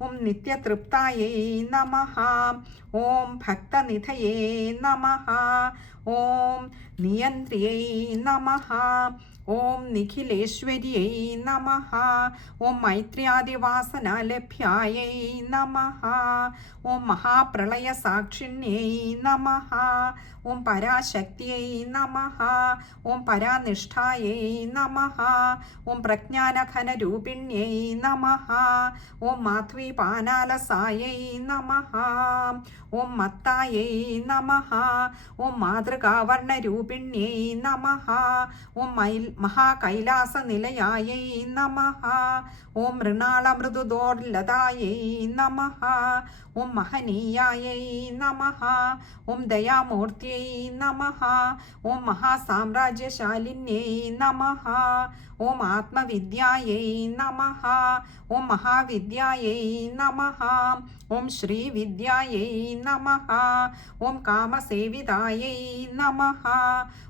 ഓം നിത്യതൃപ്തായൈ നമഃ ഓം ഭക്തനിധയേ നമഃ ഓം നിയന്ത്രിയൈ നമഃ ഓം നിഖിലേശ്വര്यै നമഃ ഓം മൈത്ര്യാദിവാസനാലഭ്യായൈ നമഃ ഓം മഹാപ്രളയസാക്ഷിണ്यै നമഃ ഓം പരാശക്തിयै നമഃ ഓം പരാനിഷ്ഠായൈ നമഃ ഓം പ്രജ്ഞാനഘനരൂപിണ്यै നമഃ ഓം മാധ്വീപാനാലസായൈ നമഃ ഓം മത്തായൈ നമഃ ഓം മാതൃകാവർണരൂപിണ്यै നമഃ ഓം മഹാകൈലാസനിലയായൈ നമഃ ഓം മൃണാളമൃദുദോർലതായൈ നമഃ ഓം മഹനീയായൈ നമഃ ഓം ദയാമൂർത്തിयै നമഃ ഓം മഹാസാമ്രാജ്യശാലിന്यै നമഃ ഓം ആത്മവിദ്യായൈ നമഃ ഓം മഹാവിദ്യായൈ നമഃ ഓം ശ്രീവിദ്യായൈ നമഃ ഓം കാമസേവിതായൈ നമഃ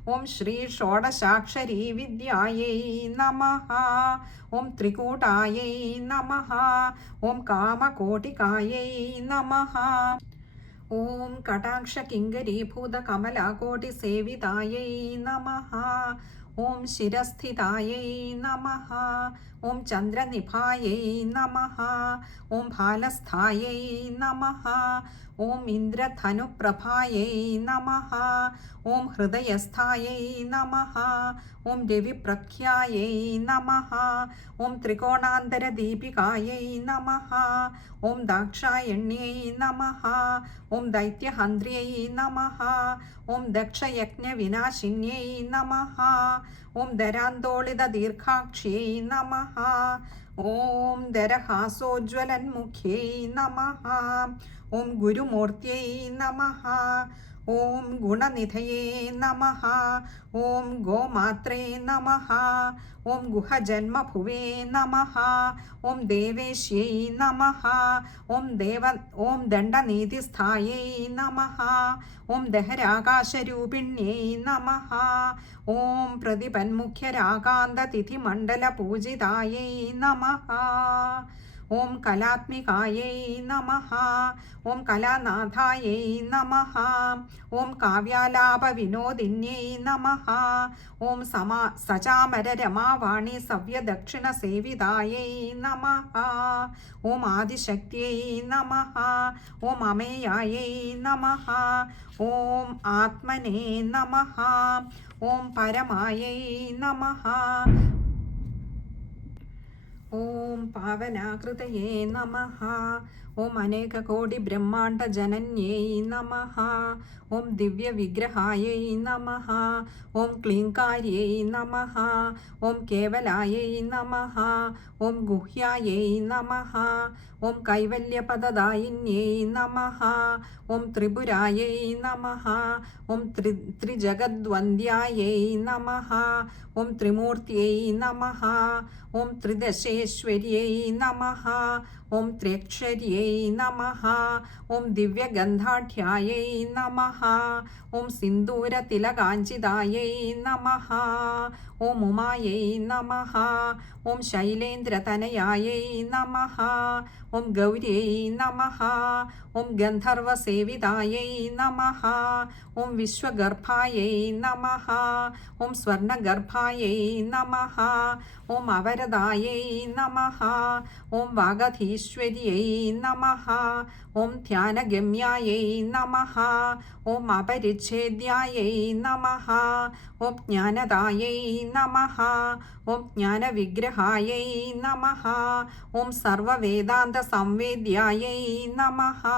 ഓം ശ്രീ ഷോഡശാക്ഷരീ വിദ്യായൈ നമഃ ഓം ത്രികൂടായൈ നമഃ ഓം കാമകോടികായൈ നമഃ ഓം കടാക്ഷകിങ്കരീഭൂതകമലാകോടിസേവിതായൈ നമഃ ഓം ശിരസ്ഥിതായൈ നമഃ ഓം ചന്ദ്രനിഭായൈ നമഃ. ഓം ഭാലസ്ഥായൈ നമഃ. ഓം ഇന്ദ്രധനുപ്രഭായൈ നമഃ. ഓം ഹൃദയസ്ഥായൈ നമഃ. ഓം രവിപ്രഖ്യായൈ നമഃ. ഓം ത്രികോണാന്തരദീപികായൈ നമഃ. ഓം ദാക്ഷായണ്യൈ നമഃ. ഓം ദൈത്യഹന്ത്ര്यै നമഃ. ഓം ദക്ഷയജ്ഞവിനാശിന്यै നമഃ. ഓം ദരാന്തോളിതദീർഘാക്ഷ്यै നമഃ. ഓം ദരഹാസോജ്വലന്മുഖ്यै നമഃ. ഓം ഗുരുമൂർത്തൈ നമഃ. ഓം ഗുണനിധയേ നമഃ. ഓം ഗോമാത്രേ നമഃ. ഓം ഗുഹജന്മഭുവേ നമഃ. ഓം ദേവേശ്यै നമഃ. ഓം ദണ്ഡനീതിസ്ഥായൈ നമഃ. ഓം ദഹരാകാശരൂപിണ്यै നമഃ. ഓം പ്രതിപന്മുഖ്യരാകാന്തതിഥിമണ്ഡലപൂജിതായൈ നമഃ. ഓം കലാത്മികായൈ നമഃ. ഓം കലാനാഥായൈ നമഃ. ഓം കാവ്യാലാപവിനോദിന്यै നമഃ. ഓം സചാമരരമാവാണി സവ്യദക്ഷിണസേവിതായൈ നമഃ. ഓം ആദിശക്തിयै നമഃ. ഓം അമേയായൈ നമഃ. ഓം ആത്മനേ നമഃ. ഓം പരമായൈ നമഃ. ഓം പാവനാകൃതയേ നമഃ. ഓം അനേകകോടിബ്രഹ്മാണ്ഡജനന്യൈ നമഃ. ഓം ദിവ്യവിഗ്രഹായൈ നമഃ. ഓം ക്ലീങ്കാര്यै നമഃ. ഓം കേവലായൈ നമഃ. ഓം ഗുഹ്യായൈ നമഃ. ഓം കൈവല്യപദദായിന്यै നമഃ. ഓം ത്രിപുരായൈ നമഃ. ഓം ത്രിജഗദ്വന്ദ്യായൈ നമഃ. ഓം ത്രിമൂർത്തൈ നമഃ. ഓം ത്രിദശേശ്വർयै നമഃ. ഓം ത്രയക്ഷര്यै നമഃ. ഓം ദിവ്യഗന്ധാഢ്യായൈ നമഃ. ഓം സിന്ദൂരതിലകാഞ്ചിതായൈ നമഃ. ഓം ഉമായൈ നമഃ. ഓം ശൈലേന്ദ്രതനയായൈ നമഃ. ഓം ഗൗര്यै നമഃ. ഓം ഗന്ധർവസേവിതായൈ നമഃ. ഓം വിശ്വഗർഭായൈ നമഃ. ഓം സ്വർണഗർഭായൈ നമഃ. ഓം അവരദായൈ നമഃ. ഓം വാഗധീശ്വർयै നമഃ. ഓം ധ്യാനഗമ്യായൈ നമഃ. ഓം അപരിച്ഛേദ്യായൈ നമഃ. ഓം ജ്ഞാനദായൈ നമഃ. ഓം ജ്ഞാനവിഗ്രഹായൈ നമഃ. ഓം സർവവേദാന്തസംവേദ്യായൈ നമഃ.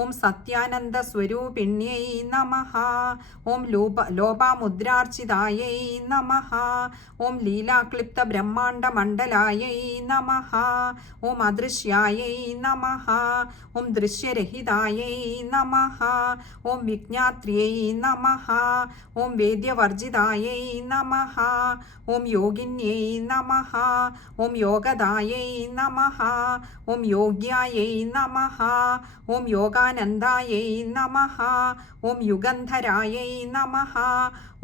ഓം സത്യാനന്ദസ്വരൂപിണ്यै നമഃ. ഓം ലോപാമുദ്രാർച്ചിതായൈ നമഃ. ഓം ലീലാക്ലിപ്തബ്രഹ്മാണ്ഡമണ്ഡലായൈ നമഃ. ഓം അദൃശ്യായൈ നമഃ. ഓം ദൃശ്യരഹിതായൈ നമഃ. ഓം വിജ്ഞാത്ര്यै നമഃ. ഓം വേദ്യവർജിതായൈ നമഃ. ഓം യോഗിന്यै നമഃ. ഓം യോഗദായൈ നമഃ. ഓം യോഗ്യായൈ നമഃ. ഓം യോഗാനന്ദായൈ നമഃ. ഓം യുഗന്ധരായൈ നമഃ.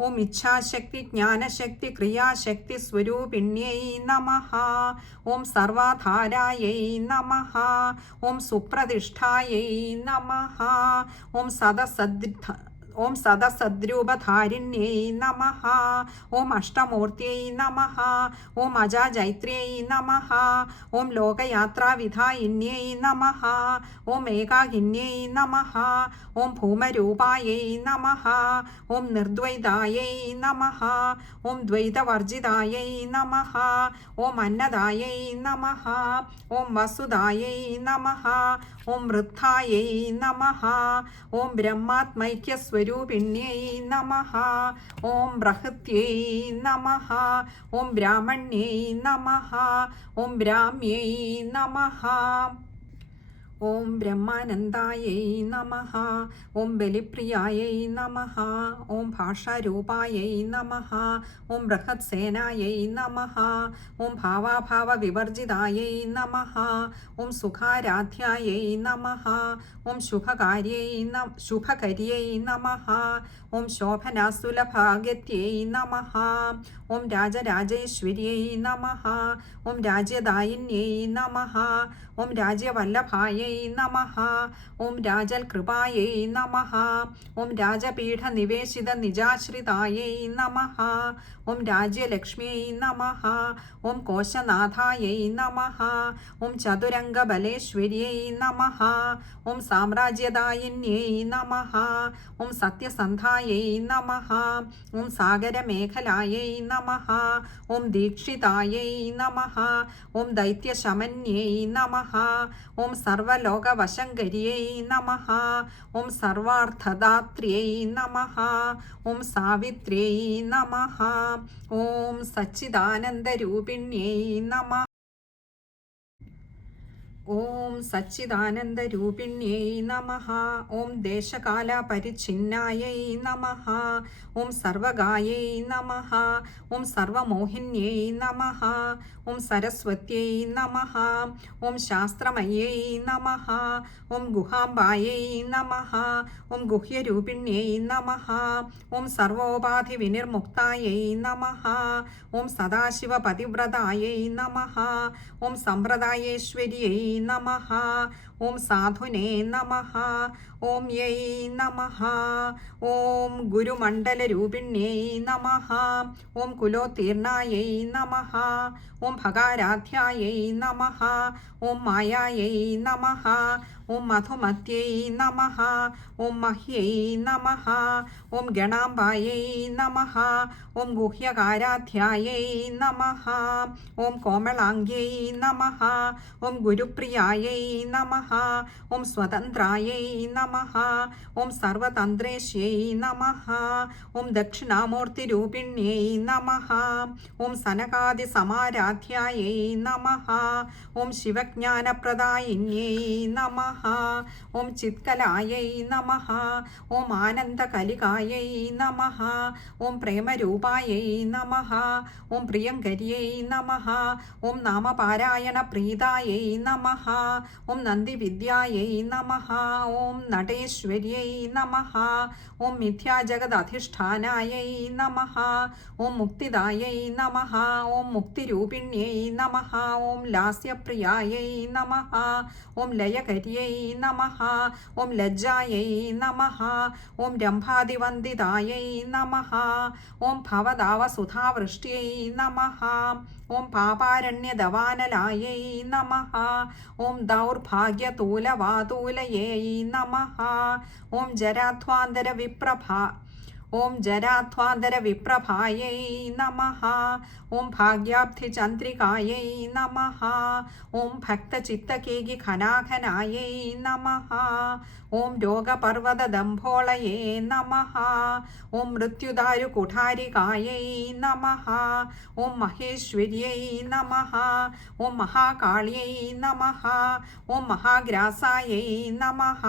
ഓം ഇച്ഛാശക്തി ജ്ഞാനശക്തി ക്രിയാശക്തി സ്വരൂപിണ്यै നമഃ. ഓം സർവാധാരായൈ നമഃ. ഓം സുപ്രതിഷ്ഠായൈ നമഃ. ഓം സദസദ്രൂപധാരിണ്यै നമഃ. ഓം അഷ്ടമൂർത്തൈ നമഃ. ഓം അജാജൈത്ര്यै നമഃ. ഓം ലോകയാത്രാവിധായിന്यै നമഃ. ഓം ഏകാകിന്यै നമഃ. ഓം ഭൂമരൂപായൈ നമഃ. ഓം നിർദ്വൈതായൈ നമഃ. ഓം ദ്വൈതവർജിതായൈ നമഃ. ഓം അന്നദായൈ നമഃ. ഓം വസുദായൈ നമഃ. ഓം വൃദ്ധായൈ നമഃ. ഓം ബ്രഹ്മാത്മൈക്യസ്വരൂപിണ്यै നമഃ. ഓം ബൃഹത്यै നമഃ. ഓം ബ്രാഹ്മണ്यै നമഃ. ഓം ബ്രാഹ്മ്यै നമഃ. ഓം ബ്രഹ്മാനന്ദായൈ നമഃ. ഓം ബലിപ്രിയായൈ നമഃ. ഓം ഭാഷാരൂപായൈ നമഃ. ഓം ബൃഹത്സേനായൈ നമഃ. ഓം ഭാവാഭാവവിവർജിതായൈ നമഃ. ഓം സുഖാരാധ്യായൈ നമഃ. ഓം ശുഭകര്यै നമഃ. ഓം ശോഭനാസുലഭാഗത്यै നമഃ. ഓം രാജരാജേശ്വർयै നമഃ. ഓം രാജ്യദായിന്यै നമഃ. ഓം രാജ്യവല്ലഭായൈ നമഃ. ഓം രാജൽകൃപായൈ നമഃ. ഓം രാജപീഠനിവേശിത നിജാശ്രിതായൈ നമഃ. ഓം രാജ്യലക്ഷ്മ്यै നമഃ. ഓം കോശനാഥായൈ നമഃ. ഓം ചതുരംഗബലേശ്വര്यै നമഃ. ഓം സാമ്രാജ്യദായിന്यै നമഃ. ഓം സത്യസന്ധായൈ നമഃ. ഓം സാഗരമേഖലായൈ നമഃ. ഓം ദീക്ഷിതായൈ നമഃ. ഓം ദൈത്യശമന്यै നമഃ. ഓം സർവലോകവശങ്കരിयै നമഃ. ഓം സർവാർത്ഥദാത്ര്यै നമഃ. ഓം സാവിത്ര്यै നമഃ. ഓം സച്ചിദാനന്ദരൂപിണ്यै നമഃ. ഓം സച്ചിദാനന്ദരൂപിണ്यै നമഃ. ഓം ദേശകാലപരിച്ഛിന്നാयै നമഃ. ഓം സർവഗായൈ നമഃ. ഓം സർവമോഹിന്यै നമഃ. ഓം സരസ്വത്यै നമഃ. ഓം ശാസ്ത്രമയ്यै നമഃ. ഓം ഗുഹാംബായൈ നമഃ. ഓം ഗുഹ്യരൂപിണ്यै നമഃ. ഓം സർവോപാധിവിനിർമുക്തായൈ നമഃ. ഓം സദാശിവപതിവ്രതായൈ നമഃ. ഓം സമ്പ്രദായേശ്വര്यै നമഃ. ഓം സാധുനേ നമഃ. ഓം യൈ നമഃ. ഓം ഗുരുമണ്ഡലരൂപിണ്यै നമഃ. ഓം കുലോത്തീർണായൈ നമഃ. ഓം ഭഗാരാധ്യായൈ നമഃ. ഓം മായായൈ നമഃ. ഓം മധുമത്यै നമഃ. ഓം മഹ്യൈ നമഃ. ഓം ഗണാംബായൈ നമഃ. ഓം ഗുഹ്യകാരാധ്യായൈ നമഃ. ഓം കോമളാംഗ്യൈ നമഃ. ഓം ഗുരുപ്രിയായൈ നമഃ. ഓം സ്വതന്ത്രായൈ നമഃ. ഓം സർവതന്ത്രേശ്यै നമഃ. ഓം ദക്ഷിണാമൂർത്തിരൂപിണ്यै നമഃ. ഓം സനകാദിസമാരാധ്യായൈ നമഃ. ഓം ശിവജ്ഞാനപ്രദായിന്यै നമഃ. ഓം ചിത്കലായൈ നമഃ. ഓം ആനന്ദകലികായൈ നമഃ. ഓം പ്രേമരൂപായൈ നമഃ. ഓം പ്രിയങ്കരിयै നമഃ. ഓം നാമപാരായണപ്രീതായൈ നമഃ. ഓം നന്ദിവിദ്യായൈ നമഃ. ഓം നടേശ്വര്यै നമഃ. ഓം മിഥ്യാജഗദധിഷ്ഠാനായൈ നമഃ. ഓം മുക്തിദായൈ നമഃ. ഓം മുക്തിരൂപിണ്यै നമഃ. ഓം ലാസ്യപ്രിയായൈ നമഃ. ഓം ലയകരിयै നമഃ. ഓം ലജ്ജായൈ നമഃ. ഓം രംഭാതിവന്ദിതായൈ നമഃ. ഓം ഭവതാവസുധാവൃഷ്ട്यै നമഃ. ഓം പാപാരണ്യദവാനലായൈ നമഃ. ഓം ദൗർഭാഗ്യതൂലവാതൂലയൈ നമഃ. ഓം ജരാധ്വാന്തരവിപ്രഭായൈ നമഃ. ഓം ഭാഗ്യാബ്ധിചന്ദ്രികായൈ നമഃ. ഓം ഭക്തചിത്തകേകിഘനാഘനായൈ നമഃ. ഓം രോഗപർവതദംഭോളയേ നമഃ. ഓം മൃത്യുദാരുകുഠാരികായൈ നമഃ. ഓം മഹേശ്വര്यै നമഃ. ഓം മഹാകാള്यै നമഃ. ഓം മഹാഗ്രാസായൈ നമഃ.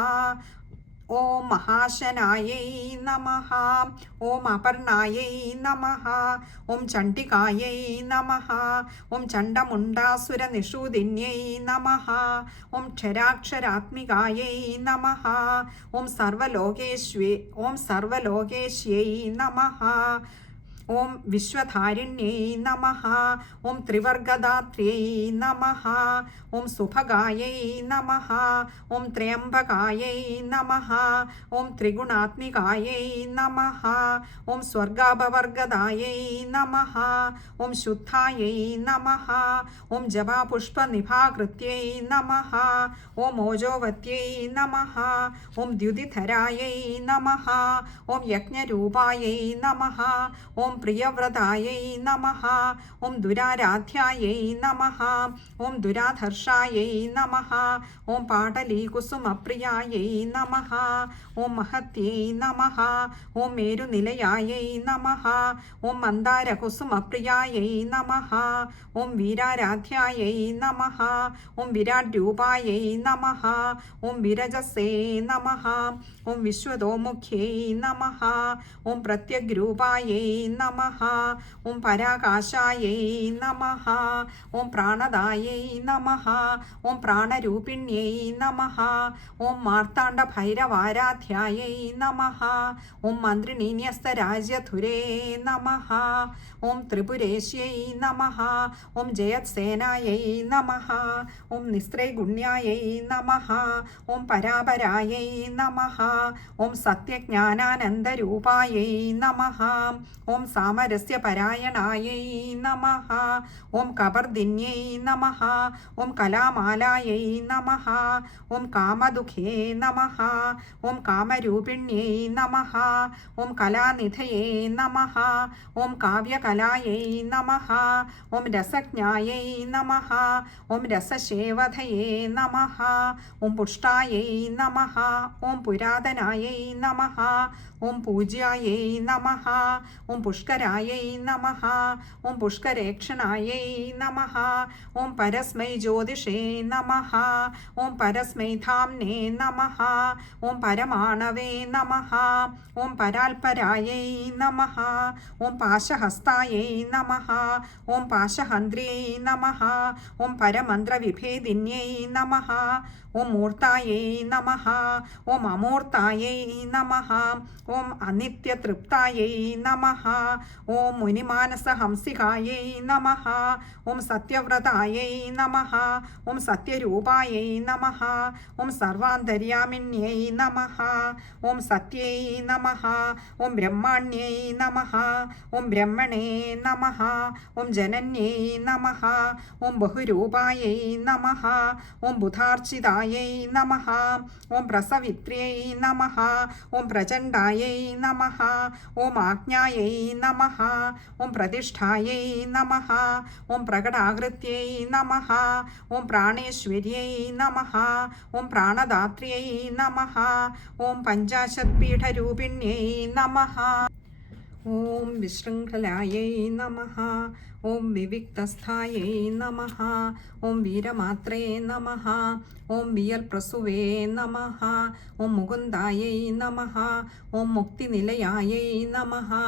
ഓം മഹാശനായൈ നമഃ. ഓം അപർണായൈ നമഃ. ഓം ചണ്ഡികായൈ നമഃ. ഓം ചണ്ഡമുണ്ഡാസുരനിഷൂദിന്यै നമഃ. ഓം ക്ഷരാക്ഷരാത്മികായൈ നമഃ. ഓം സർവലോകേശ്यै നമഃ. ഓം വിശ്വധാരിണ്यै നമഃ. ഓം ത്രിവർഗദാത്ര്यै നമഃ. ഓം സുഭഗായൈ നമഃ. ഓം ത്രയംബകായൈ നമഃ. ഓം ത്രിഗുണാത്മികായൈ നമഃ. ഓം സ്വർഗാപവർഗദായൈ നമഃ. ഓം ശുദ്ധായൈ നമഃ. ഓം ജപാപുഷ്പനിഭാകൃത്यै നമഃ. ഓം ഓജോവത്यै നമഃ. ഓം ദ്യുതിധരായൈ നമഃ. ഓം യജ്ഞരൂപായൈ നമഃ. ഓം പ്രിയവ്രതായൈ നമഃ. ഓം ദുരാരാധ്യായൈ നമഃ. ഓം ദുരാധർഷായൈ നമഃ. ഓം പാടലീകുസുമപ്രിയായൈ നമഃ. ഓം മഹത്यै നമഃ. ഓം മേരുനിലയായൈ നമഃ. ഓം മന്ദാരകുസുമപ്രിയായൈ നമഃ. ഓം വീരാരാധ്യായൈ നമഃ. ഓം വിരാട്രൂപായൈ നമഃ. ഓം വിരജസേ നമഃ. ഓം വിശ്വതോമുഖ്यै നമഃ. ഓം പ്രത്യഗ്രൂപായൈ നമഃ. ഓം പരാകാശായൈ നമഃ. ഓം പ്രാണദായൈ നമഃ. ഓം പ്രാണരൂപിണ്യൈ നമഃ. ഓം മാർത്താണ്ഡഭൈരവാരാധ്യായൈ നമഃ. ഓം മന്ത്രിണീന്യസ്തരാജ്യധുരേ നമഃ. ഓം ത്രിപുരേശ്यै നമഃ. ഓം ജയത്സേനായൈ നമഃ. ഓം നിസ്ത്രൈഗുണ്യായൈ നമഃ. ഓം പരാപരായൈ നമഃ. ഓം സത്യജ്ഞാനാനന്ദരൂപായൈ നമഃ. ഓം സാമരസ്യപരായണായൈ നമഃ. ഓം കപർദിന്യൈ നമഃ. ഓം കലാമാലായൈ നമഃ. ഓം കാമദുഃഖേ നമഃ. ഓം കാമരൂപിണ്യൈ നമഃ. ഓം കലാനിധയേ നമഃ. ഓം കാവ്യകലായൈ നമഃ. ഓം രസജ്ഞായൈ നമഃ. ഓം രസശേവധയേ നമഃ. ഓം പുഷ്ടായൈ നമഃ. ഓം പുരാതനായൈ നമഃ. ഓം പൂജ്യായൈ നമഃ. ഓം പുഷ്കരായൈ നമഃ. ഓം പുഷ്കരേക്ഷണായൈ നമഃ. ഓം പരസ്മൈ ജ്യോതിഷേ നമഃ. ഓം പരസ്മൈ ധാംനേ നമഃ. ഓം പരമാണവേ നമഃ. ഓം പരാൽപരായൈ നമഃ. ഓം പാശഹസ്തായൈ നമഃ. ഓം പാശഹന്ത്ര്यै നമഃ. ഓം പരമന്ത്രവിഭേദിന്यै നമഃ. ഓം മൂർത്തായൈ നമഃ. ഓം അമൂർത്തായൈ നമഃ. ഓം അനിത്യതൃപ്തായൈ നമഃ. ഓം മുനിമാനസഹംസികായൈ നമഃ. ഓം സത്യവ്രതായൈ നമഃ. ഓം സത്യരൂപായൈ നമഃ. ഓം സർവാന്തര്യാമിന്യൈ നമഃ. ഓം സത്यै നമഃ. ഓം ബ്രഹ്മാണ്യൈ നമഃ. ഓം ബ്രഹ്മണേ നമഃ. ഓം ജനന്യൈ നമഃ. ഓം ബഹുരൂപായൈ നമഃ. ഓം ബുധാർച്ചിതായൈ നമഃ. ഓം പ്രസവിത്ര്यै നമഃ. ഓം പ്രചണ്ഡായൈ നമഃ. ഓം ആജ്ഞായൈ നമഃ. ഓം പ്രതിഷ്ഠായൈ നമഃ. ഓം പ്രകടാകൃത്यै നമഃ. ഓം പ്രാണേശ്വർयै നമഃ. ഓം പ്രാണദാത്ര്यै നമഃ. ഓം പഞ്ചാശത്പീഠരൂപിണ്यै നമഃ. ഓം വിശൃംഖലായൈ നമഃ. ഓം വിവിക്തസ്ഥായൈ നമഃ. ഓം വീരമാത്രേ നമഃ. ഓം വിയൽപ്രസുവേ നമഃ. ഓം മുകുന്ദായൈ നമഃ. ഓം മുക്തിനിലയായൈ നമഃ.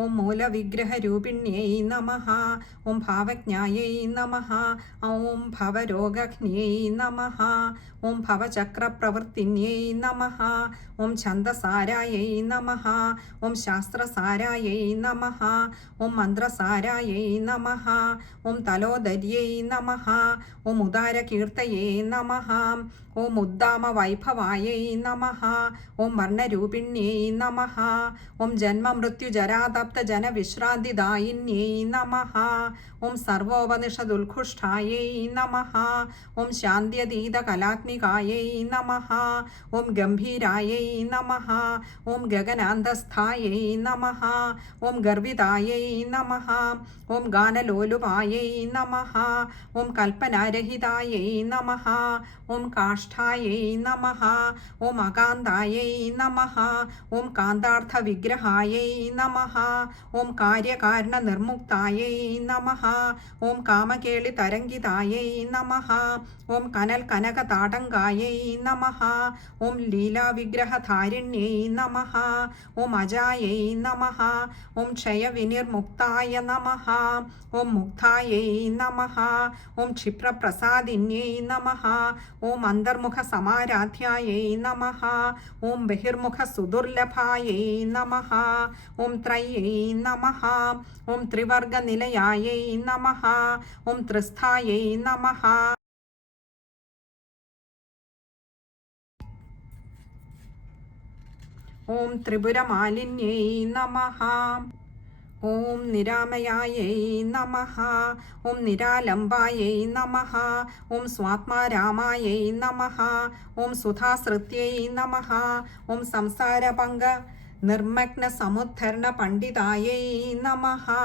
ഓം മൂലവിഗ്രഹരൂപിണ്यै നമഃ. ഓം ഭാവജ്ഞായൈ നമഃ. ഓം ഭവരോഗഘ്ന്यै നമഃ. ഓം ഭവചക്രപ്രവൃത്തിന്यै നമഃ. ഓം ഛന്ദസാരായൈ നമഃ. ഓം ശാസ്ത്രസാരായൈ നമഃ. ഓം മന്ത്രസാരായൈ നമഃ. ഓം തലോദര്यै നമഃ. ഓം ഉദാരകീർത്തയേ നമഃ. ഓം ഉദ്ദാമവൈഭവായൈ നമഃ. ഓം വർണ്ണരൂപിണ്यै നമഃ. ഓം ജന്മമൃത്യുജരാതപ്തജനവിശ്രാന്തിദായിന്यै നമഃ. ഓം സർവോപനിഷദുൽഘുഷ്ഠായൈ നമഃ. ഓം ശാന്ത്യതീതകലാത്മികായൈ നമഃ. ഓം ഗംഭീരായൈ നമഃ. ഓം ഗഗനാന്തസ്ഥായൈ നമഃ. ഓം ഗർവിതായൈ നമഃ. ഓം ഗാനലോലുപായൈ നമഃ. ഓം കൽപ്പനാരഹിതായൈ നമഃ. ഓം കാഷ്ഠായൈ നമഃ. ഓം അകാന്തായൈ നമഃ. ഓം കാന്താർത്ഥവിഗ്രഹായൈ നമഃ. ഓം കാര്യകാരണനിർമുക്തായൈ നമഃ. ഓം കാമകേളിതരംഗിതായൈ നമഃ. ഓം കനൽ കനകതാടങ്കായൈ നമഃ. ഓം ലീലാവിഗ്രഹധാരിണ്यै നമഃ. ഓം അജായൈ നമഃ. ഓം ക്ഷയവിനിർമുക്തായ നമഃ. ഓം മുക്തായൈ നമഃ. ഓം ക്ഷിപ്രപ്രസാദിന്यै നമഃ. ഓം അന്തർമുഖസമാരാധ്യായൈ നമഃ. ഓം ബഹിർമുഖസുദുർലഭായൈ നമഃ. ഓം ത്രയ്യൈ നമഃ. ഓം ത്രിവർഗനിലയായൈ നമഃ. ഓം ത്രിസ്ഥായൈ നമഃ. ഓം ത്രിപുരമാലിന്യൈ നമഃ. ഓം നിരാമയായൈ നമഃ. ഓം നിരാലംബായൈ നമഃ. ഓം സ്വാത്മാരാമായൈ നമഃ. ഓം സുധാസൃത്यै നമഃ. ഓം സംസാരപങ്ക നിർമ്മഗ്ന സമുദ്ധരണ പണ്ഡിതായൈ നമഃ.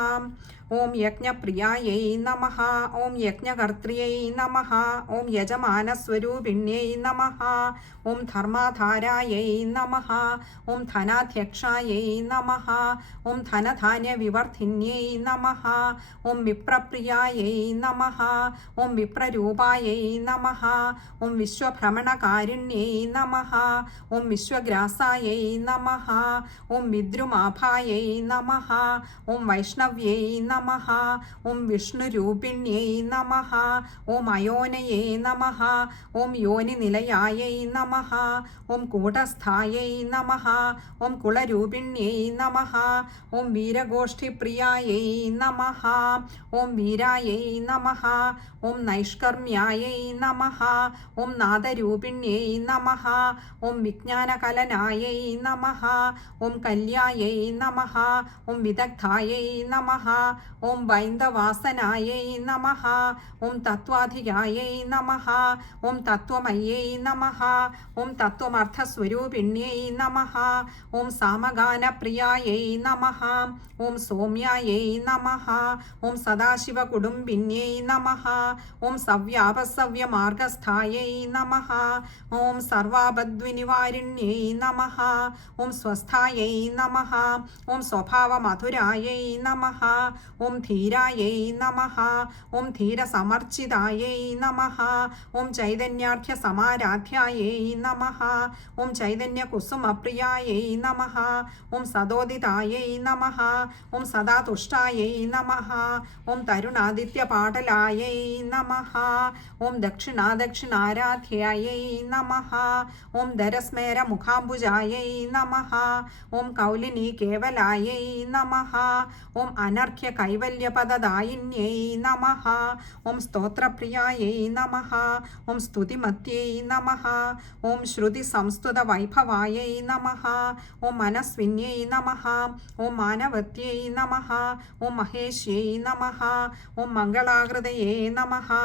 ഓം യജ്ഞപ്രിയായൈ നമഃ. ഓം യജ്ഞകർത്രയൈ നമഃ. ഓം യജമാനസ്വരൂപിണ്യൈ നമഃ. ഓം ധർമാധാരായൈ നമഃ. ഓം ധനാധ്യക്ഷായൈ നമഃ. ഓം ധനധാന്യവിവർദ്ധിന്യൈ നമഃ. ഓം വിപ്രപ്രിയായൈ നമഃ. ഓം വിപ്രരൂപായൈ നമഃ. ഓം വിശ്വഭ്രമണകാരിണ്യൈ നമഃ. ഓം വിശ്വഗ്രാസായൈ നമഃ. ഓം വിദ്രുമാഭായൈ നമഃ. ഓം വൈഷ്ണവ്യൈ നമഃ. ഓം വിഷ്ണുരൂപിണ്യൈ നമഃ. ഓം അയോനയേ നമഃ. ഓം യോനിനിലയായൈ നമഃ. ഓം കൂടസ്ഥായൈ നമഃ. ഓം കുളരൂപിണ്യൈ നമഃ. ഓം വീരഗോഷ്ഠിപ്രിയായൈ നമഃ. ഓം വീരായൈ നമഃ. ഓം നൈഷ്കർമ്മ്യായൈ നമഃ. ഓം നാദരൂപിണ്യൈ നമഃ. ഓം വിജ്ഞാനകലനായൈ നമഃ. ഓം കല്യായൈ നമഃ. ഓം വിദഗ്ധായൈ നമഃ. ഓം വൈന്ദവാസനായൈ നമഃ. ഓം തത്വാധികായൈ നമഃ. ഓം തത്വമയ്യൈ നമഃ. ഓം തത്വമർത്ഥസ്വരൂപിണ്യൈ നമഃ. ഓം സാമഗാനപ്രിയായൈ നമഃ. ഓം സൗമ്യായൈ നമഃ. ഓം സദാശിവകുടുംബിന്യൈ നമഃ. ഓം സവ്യാപസവ്യമാർഗസ്ഥായൈ നമഃ. ഓം സർവാപദ്വിനിവാരിണ്യൈ നമഃ. ഓം സ്വസ്ഥായൈ നമഃ. ഓം സ്വഭാവമധുരായൈ നമഃ. ഓം ധീരായൈ നമഃ. ഓം ധീരസമർച്ചിതായൈ നമഃ. ഓം ചൈതന്യാർഘ്യസമാരാധ്യായൈ നമഃ. ഓം ചൈതന്യകുസുമപ്രിയായൈ നമഃ. ഓം സദോദിതായൈ നമഃ. ഓം സദാ തുഷ്ടായൈ നമഃ. ഓം തരുണാദിത്യപാടലായൈ നമഃ. ഓം ദക്ഷിണാദക്ഷിണാരാധ്യായൈ നമഃ. ഓം ധരസ്മേരമുഖാംബുജായൈ നമഃ. ഓം കൗലിനീ കേവലായൈ നമഃ. ഓം അനർഘ്യകൈവല്യപദദായിന്യൈ നമഃ. ഓം സ്തോത്രപ്രിയായൈ നമഃ. ഓം സ്തുതിമത്यै നമഃ. ഓം ശ്രുതിസംസ്തുതവൈഭവായൈ നമഃ. ഓം മനസ്വിന്യൈ നമഃ. ഓം മാനവത്यै നമഃ. ഓം മഹേശ്यै നമഃ. ഓം മംഗളാകൃതയേ നമഃ.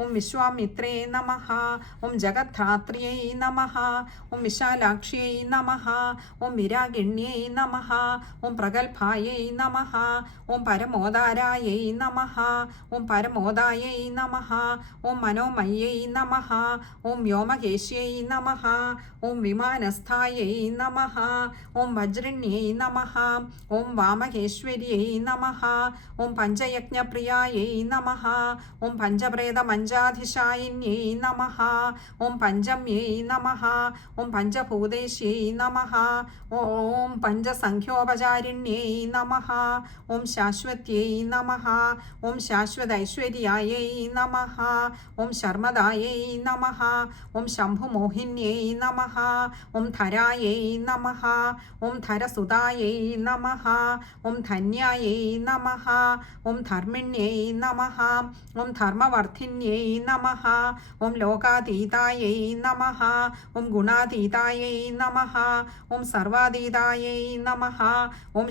ഓം വിശ്വാമിത്രേ നമഃ. ഓം ജഗദ്ധാത്രിയൈ നമഃ. ഓം വിശാലാക്ഷ്यै നമഃ. ഓം വിരാഗിണ്യൈ നമഃ. ഓം പ്രഗൽഭായൈ നമഃ. ഓം പരമോദാരായൈ നമഃ. ഓം പരമോദായൈ നമഃ. ഓം മനോമയ്യൈ നമഃ. ഓം വ്യോമകേശ്यै നമഃ. ഓം വിമാനസ്ഥായൈ നമഃ. ഓം വജ്രിണ്യൈ നമഃ. ഓം വാമകേശ്വര്यै നമഃ. ഓം പഞ്ചയജ്ഞപ്രിയായൈ നമഃ. ഓം പഞ്ചപ്രേതമഞ്ചാധിശായിന്യൈ നമഃ. ഓം പഞ്ചമ്യൈ നമഃ. ഓം പഞ്ചഭൂതേശ്यै നമഃ. ഓം പഞ്ചസംഖ്യോപചാരിണ്യൈ നമഃ. ഓം ശാശ്വത്यै നമഃ. ഓം ശാശ്വതൈശ്വര്യായൈ നമഃ. ഓം ശർമ്മദായൈ നമഃ. ഓം ശംഭുമോഹിന്യൈ നമഃ. ഓം ധരായൈ നമഃ. ഓം ധരസുതായൈ നമഃ. ഓം ധന്യായൈ നമഃ. ഓം ധർമ്മിണ്യൈ നമഃ. ഓം ധർമ്മവർദ്ധിന്യൈ നമഃ. ഓം ലോകാതീതായൈ നമഃ. ഓം ഗുണാതീതായൈ നമഃ. ഓം സർവാതീതായൈ നമഃ. ഓം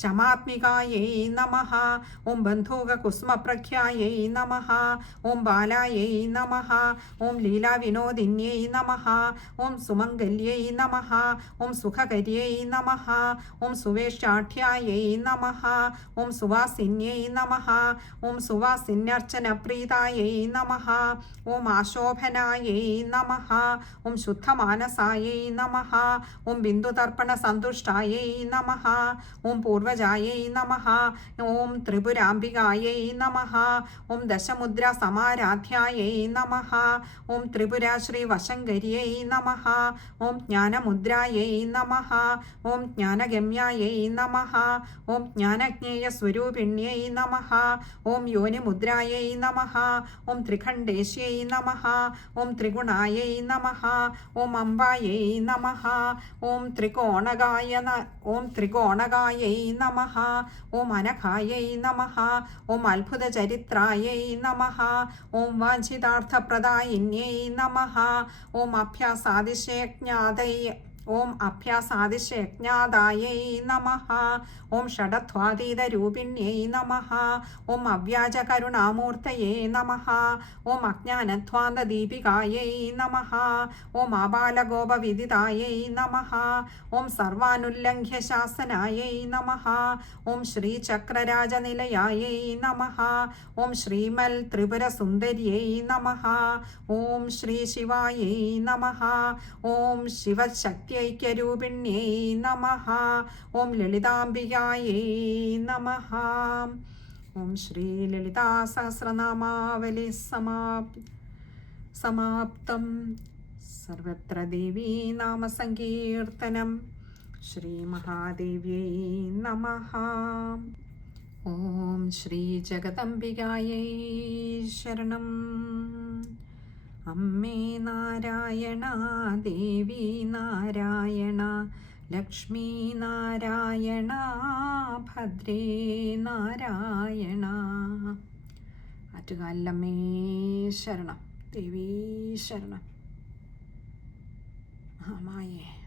ശമാത്മികായൈ നമഃ. ഓം ബന്ധൂകകുസുമപ്രഖ്യായൈ നമഃ. ഓം ബാലായൈ നമഃ. ഓം ലീലാവിനോദിന്യൈ നമഃ. ഓം സുമംഗല്യൈ നമഃ. ഓം സുഖകര്यै നമഃ. ഓം സുവേഷ്ടാഠ്യായൈ നമഃ. ഓം സുവാസിന്യൈ നമഃ. ഓം സുവാസിന്യർച്ചനപ്രീതായൈ നമഃ. ഓം ആശോഭനായൈ നമഃ. ഓം ശുദ്ധമാനസായൈ നമഃ. ഓം ബിന്ദുതർപ്പണസന്തുഷ്ടായൈ നമഃ. ഓം പൂർവജായൈ നമഃ. ഓം ത്രിപുരാംബികായൈ നമഃ. ഓം ദശമുദ്രാസമാരാധ്യായൈ നമഃ. ഓം ത്രിപുരാശ്രീവശങ്കരിयै നമഃ. ഓം ജ്ഞാനമുദ്രായൈ നമഃ. ഓം ജ്ഞാനഗമ്യായൈ നമഃ. ഓം ജ്ഞാനജ്ഞേയസ്വരൂപിണ്യൈ നമഃ. ഓം യോനിമുദ്രായൈ നമഃ. ഓം ത്രിഖണ്ഡേശ്यै നമഃ. ഓം ത്രിഗുണായൈ നമഃ. ഓം അംബായൈ നമഃ. ഓം ത്രികോണകായൈ നമഃ. ഓം അനഘായൈ നമഃ. ഓം അത്ഭുതചരിത്രായൈ നമഃ. ഓം വാഞ്ചിതാർത്ഥപ്രദായിന്യൈ നമഃ. ഓം അഭ്യാസാതിശയജ്ഞാതൈ ഓം അഭ്യാസാദിശയജ്ഞാതായൈ നമഃ. ഓം ഷഡധ്വാതീതരൂപിണ്യൈ നമഃ. ഓം അവ്യാജകരുണാമൂർത്തയേ നമഃ. ഓം അജ്ഞാനധ്വാന്തദീപികായൈ നമഃ. ഓം ആബാലഗോപവിദിതായൈ നമഃ. ഓം സർവാനുല്ലംഘ്യ ശാസനായൈ നമഃ. ഓം ശ്രീചക്രരാജനിലയായൈ നമഃ. ഓം ശ്രീമൽ ത്രിപുരസുന്ദര്यै നമഃ. ഓം ശ്രീ ശിവായൈ നമഃ. ഓം ശിവശക്തിഐക്യരൂപിണ്यै നമഃ. ഓം ലളിതാംബികായൈ നമഃ. ഓം ശ്രീ ലളിതാ സഹസ്രനാമാവലി സമാപ്തം. സർവത്ര ദേവീ നാമസങ്കീർത്തനം. ശ്രീ മഹാദേവ്യൈ നമഃ. ഓം ശ്രീ ജഗദംബികായൈ ശരണം. അമ്മേ നാരായണ, ദേവി നാരായണ, ലക്ഷ്മീ നാരായണ, ഭദ്രേ നാരായണ. ആറ്റുകാലമ്മേ ശരണം, ദേവീ ശരണം. മായേ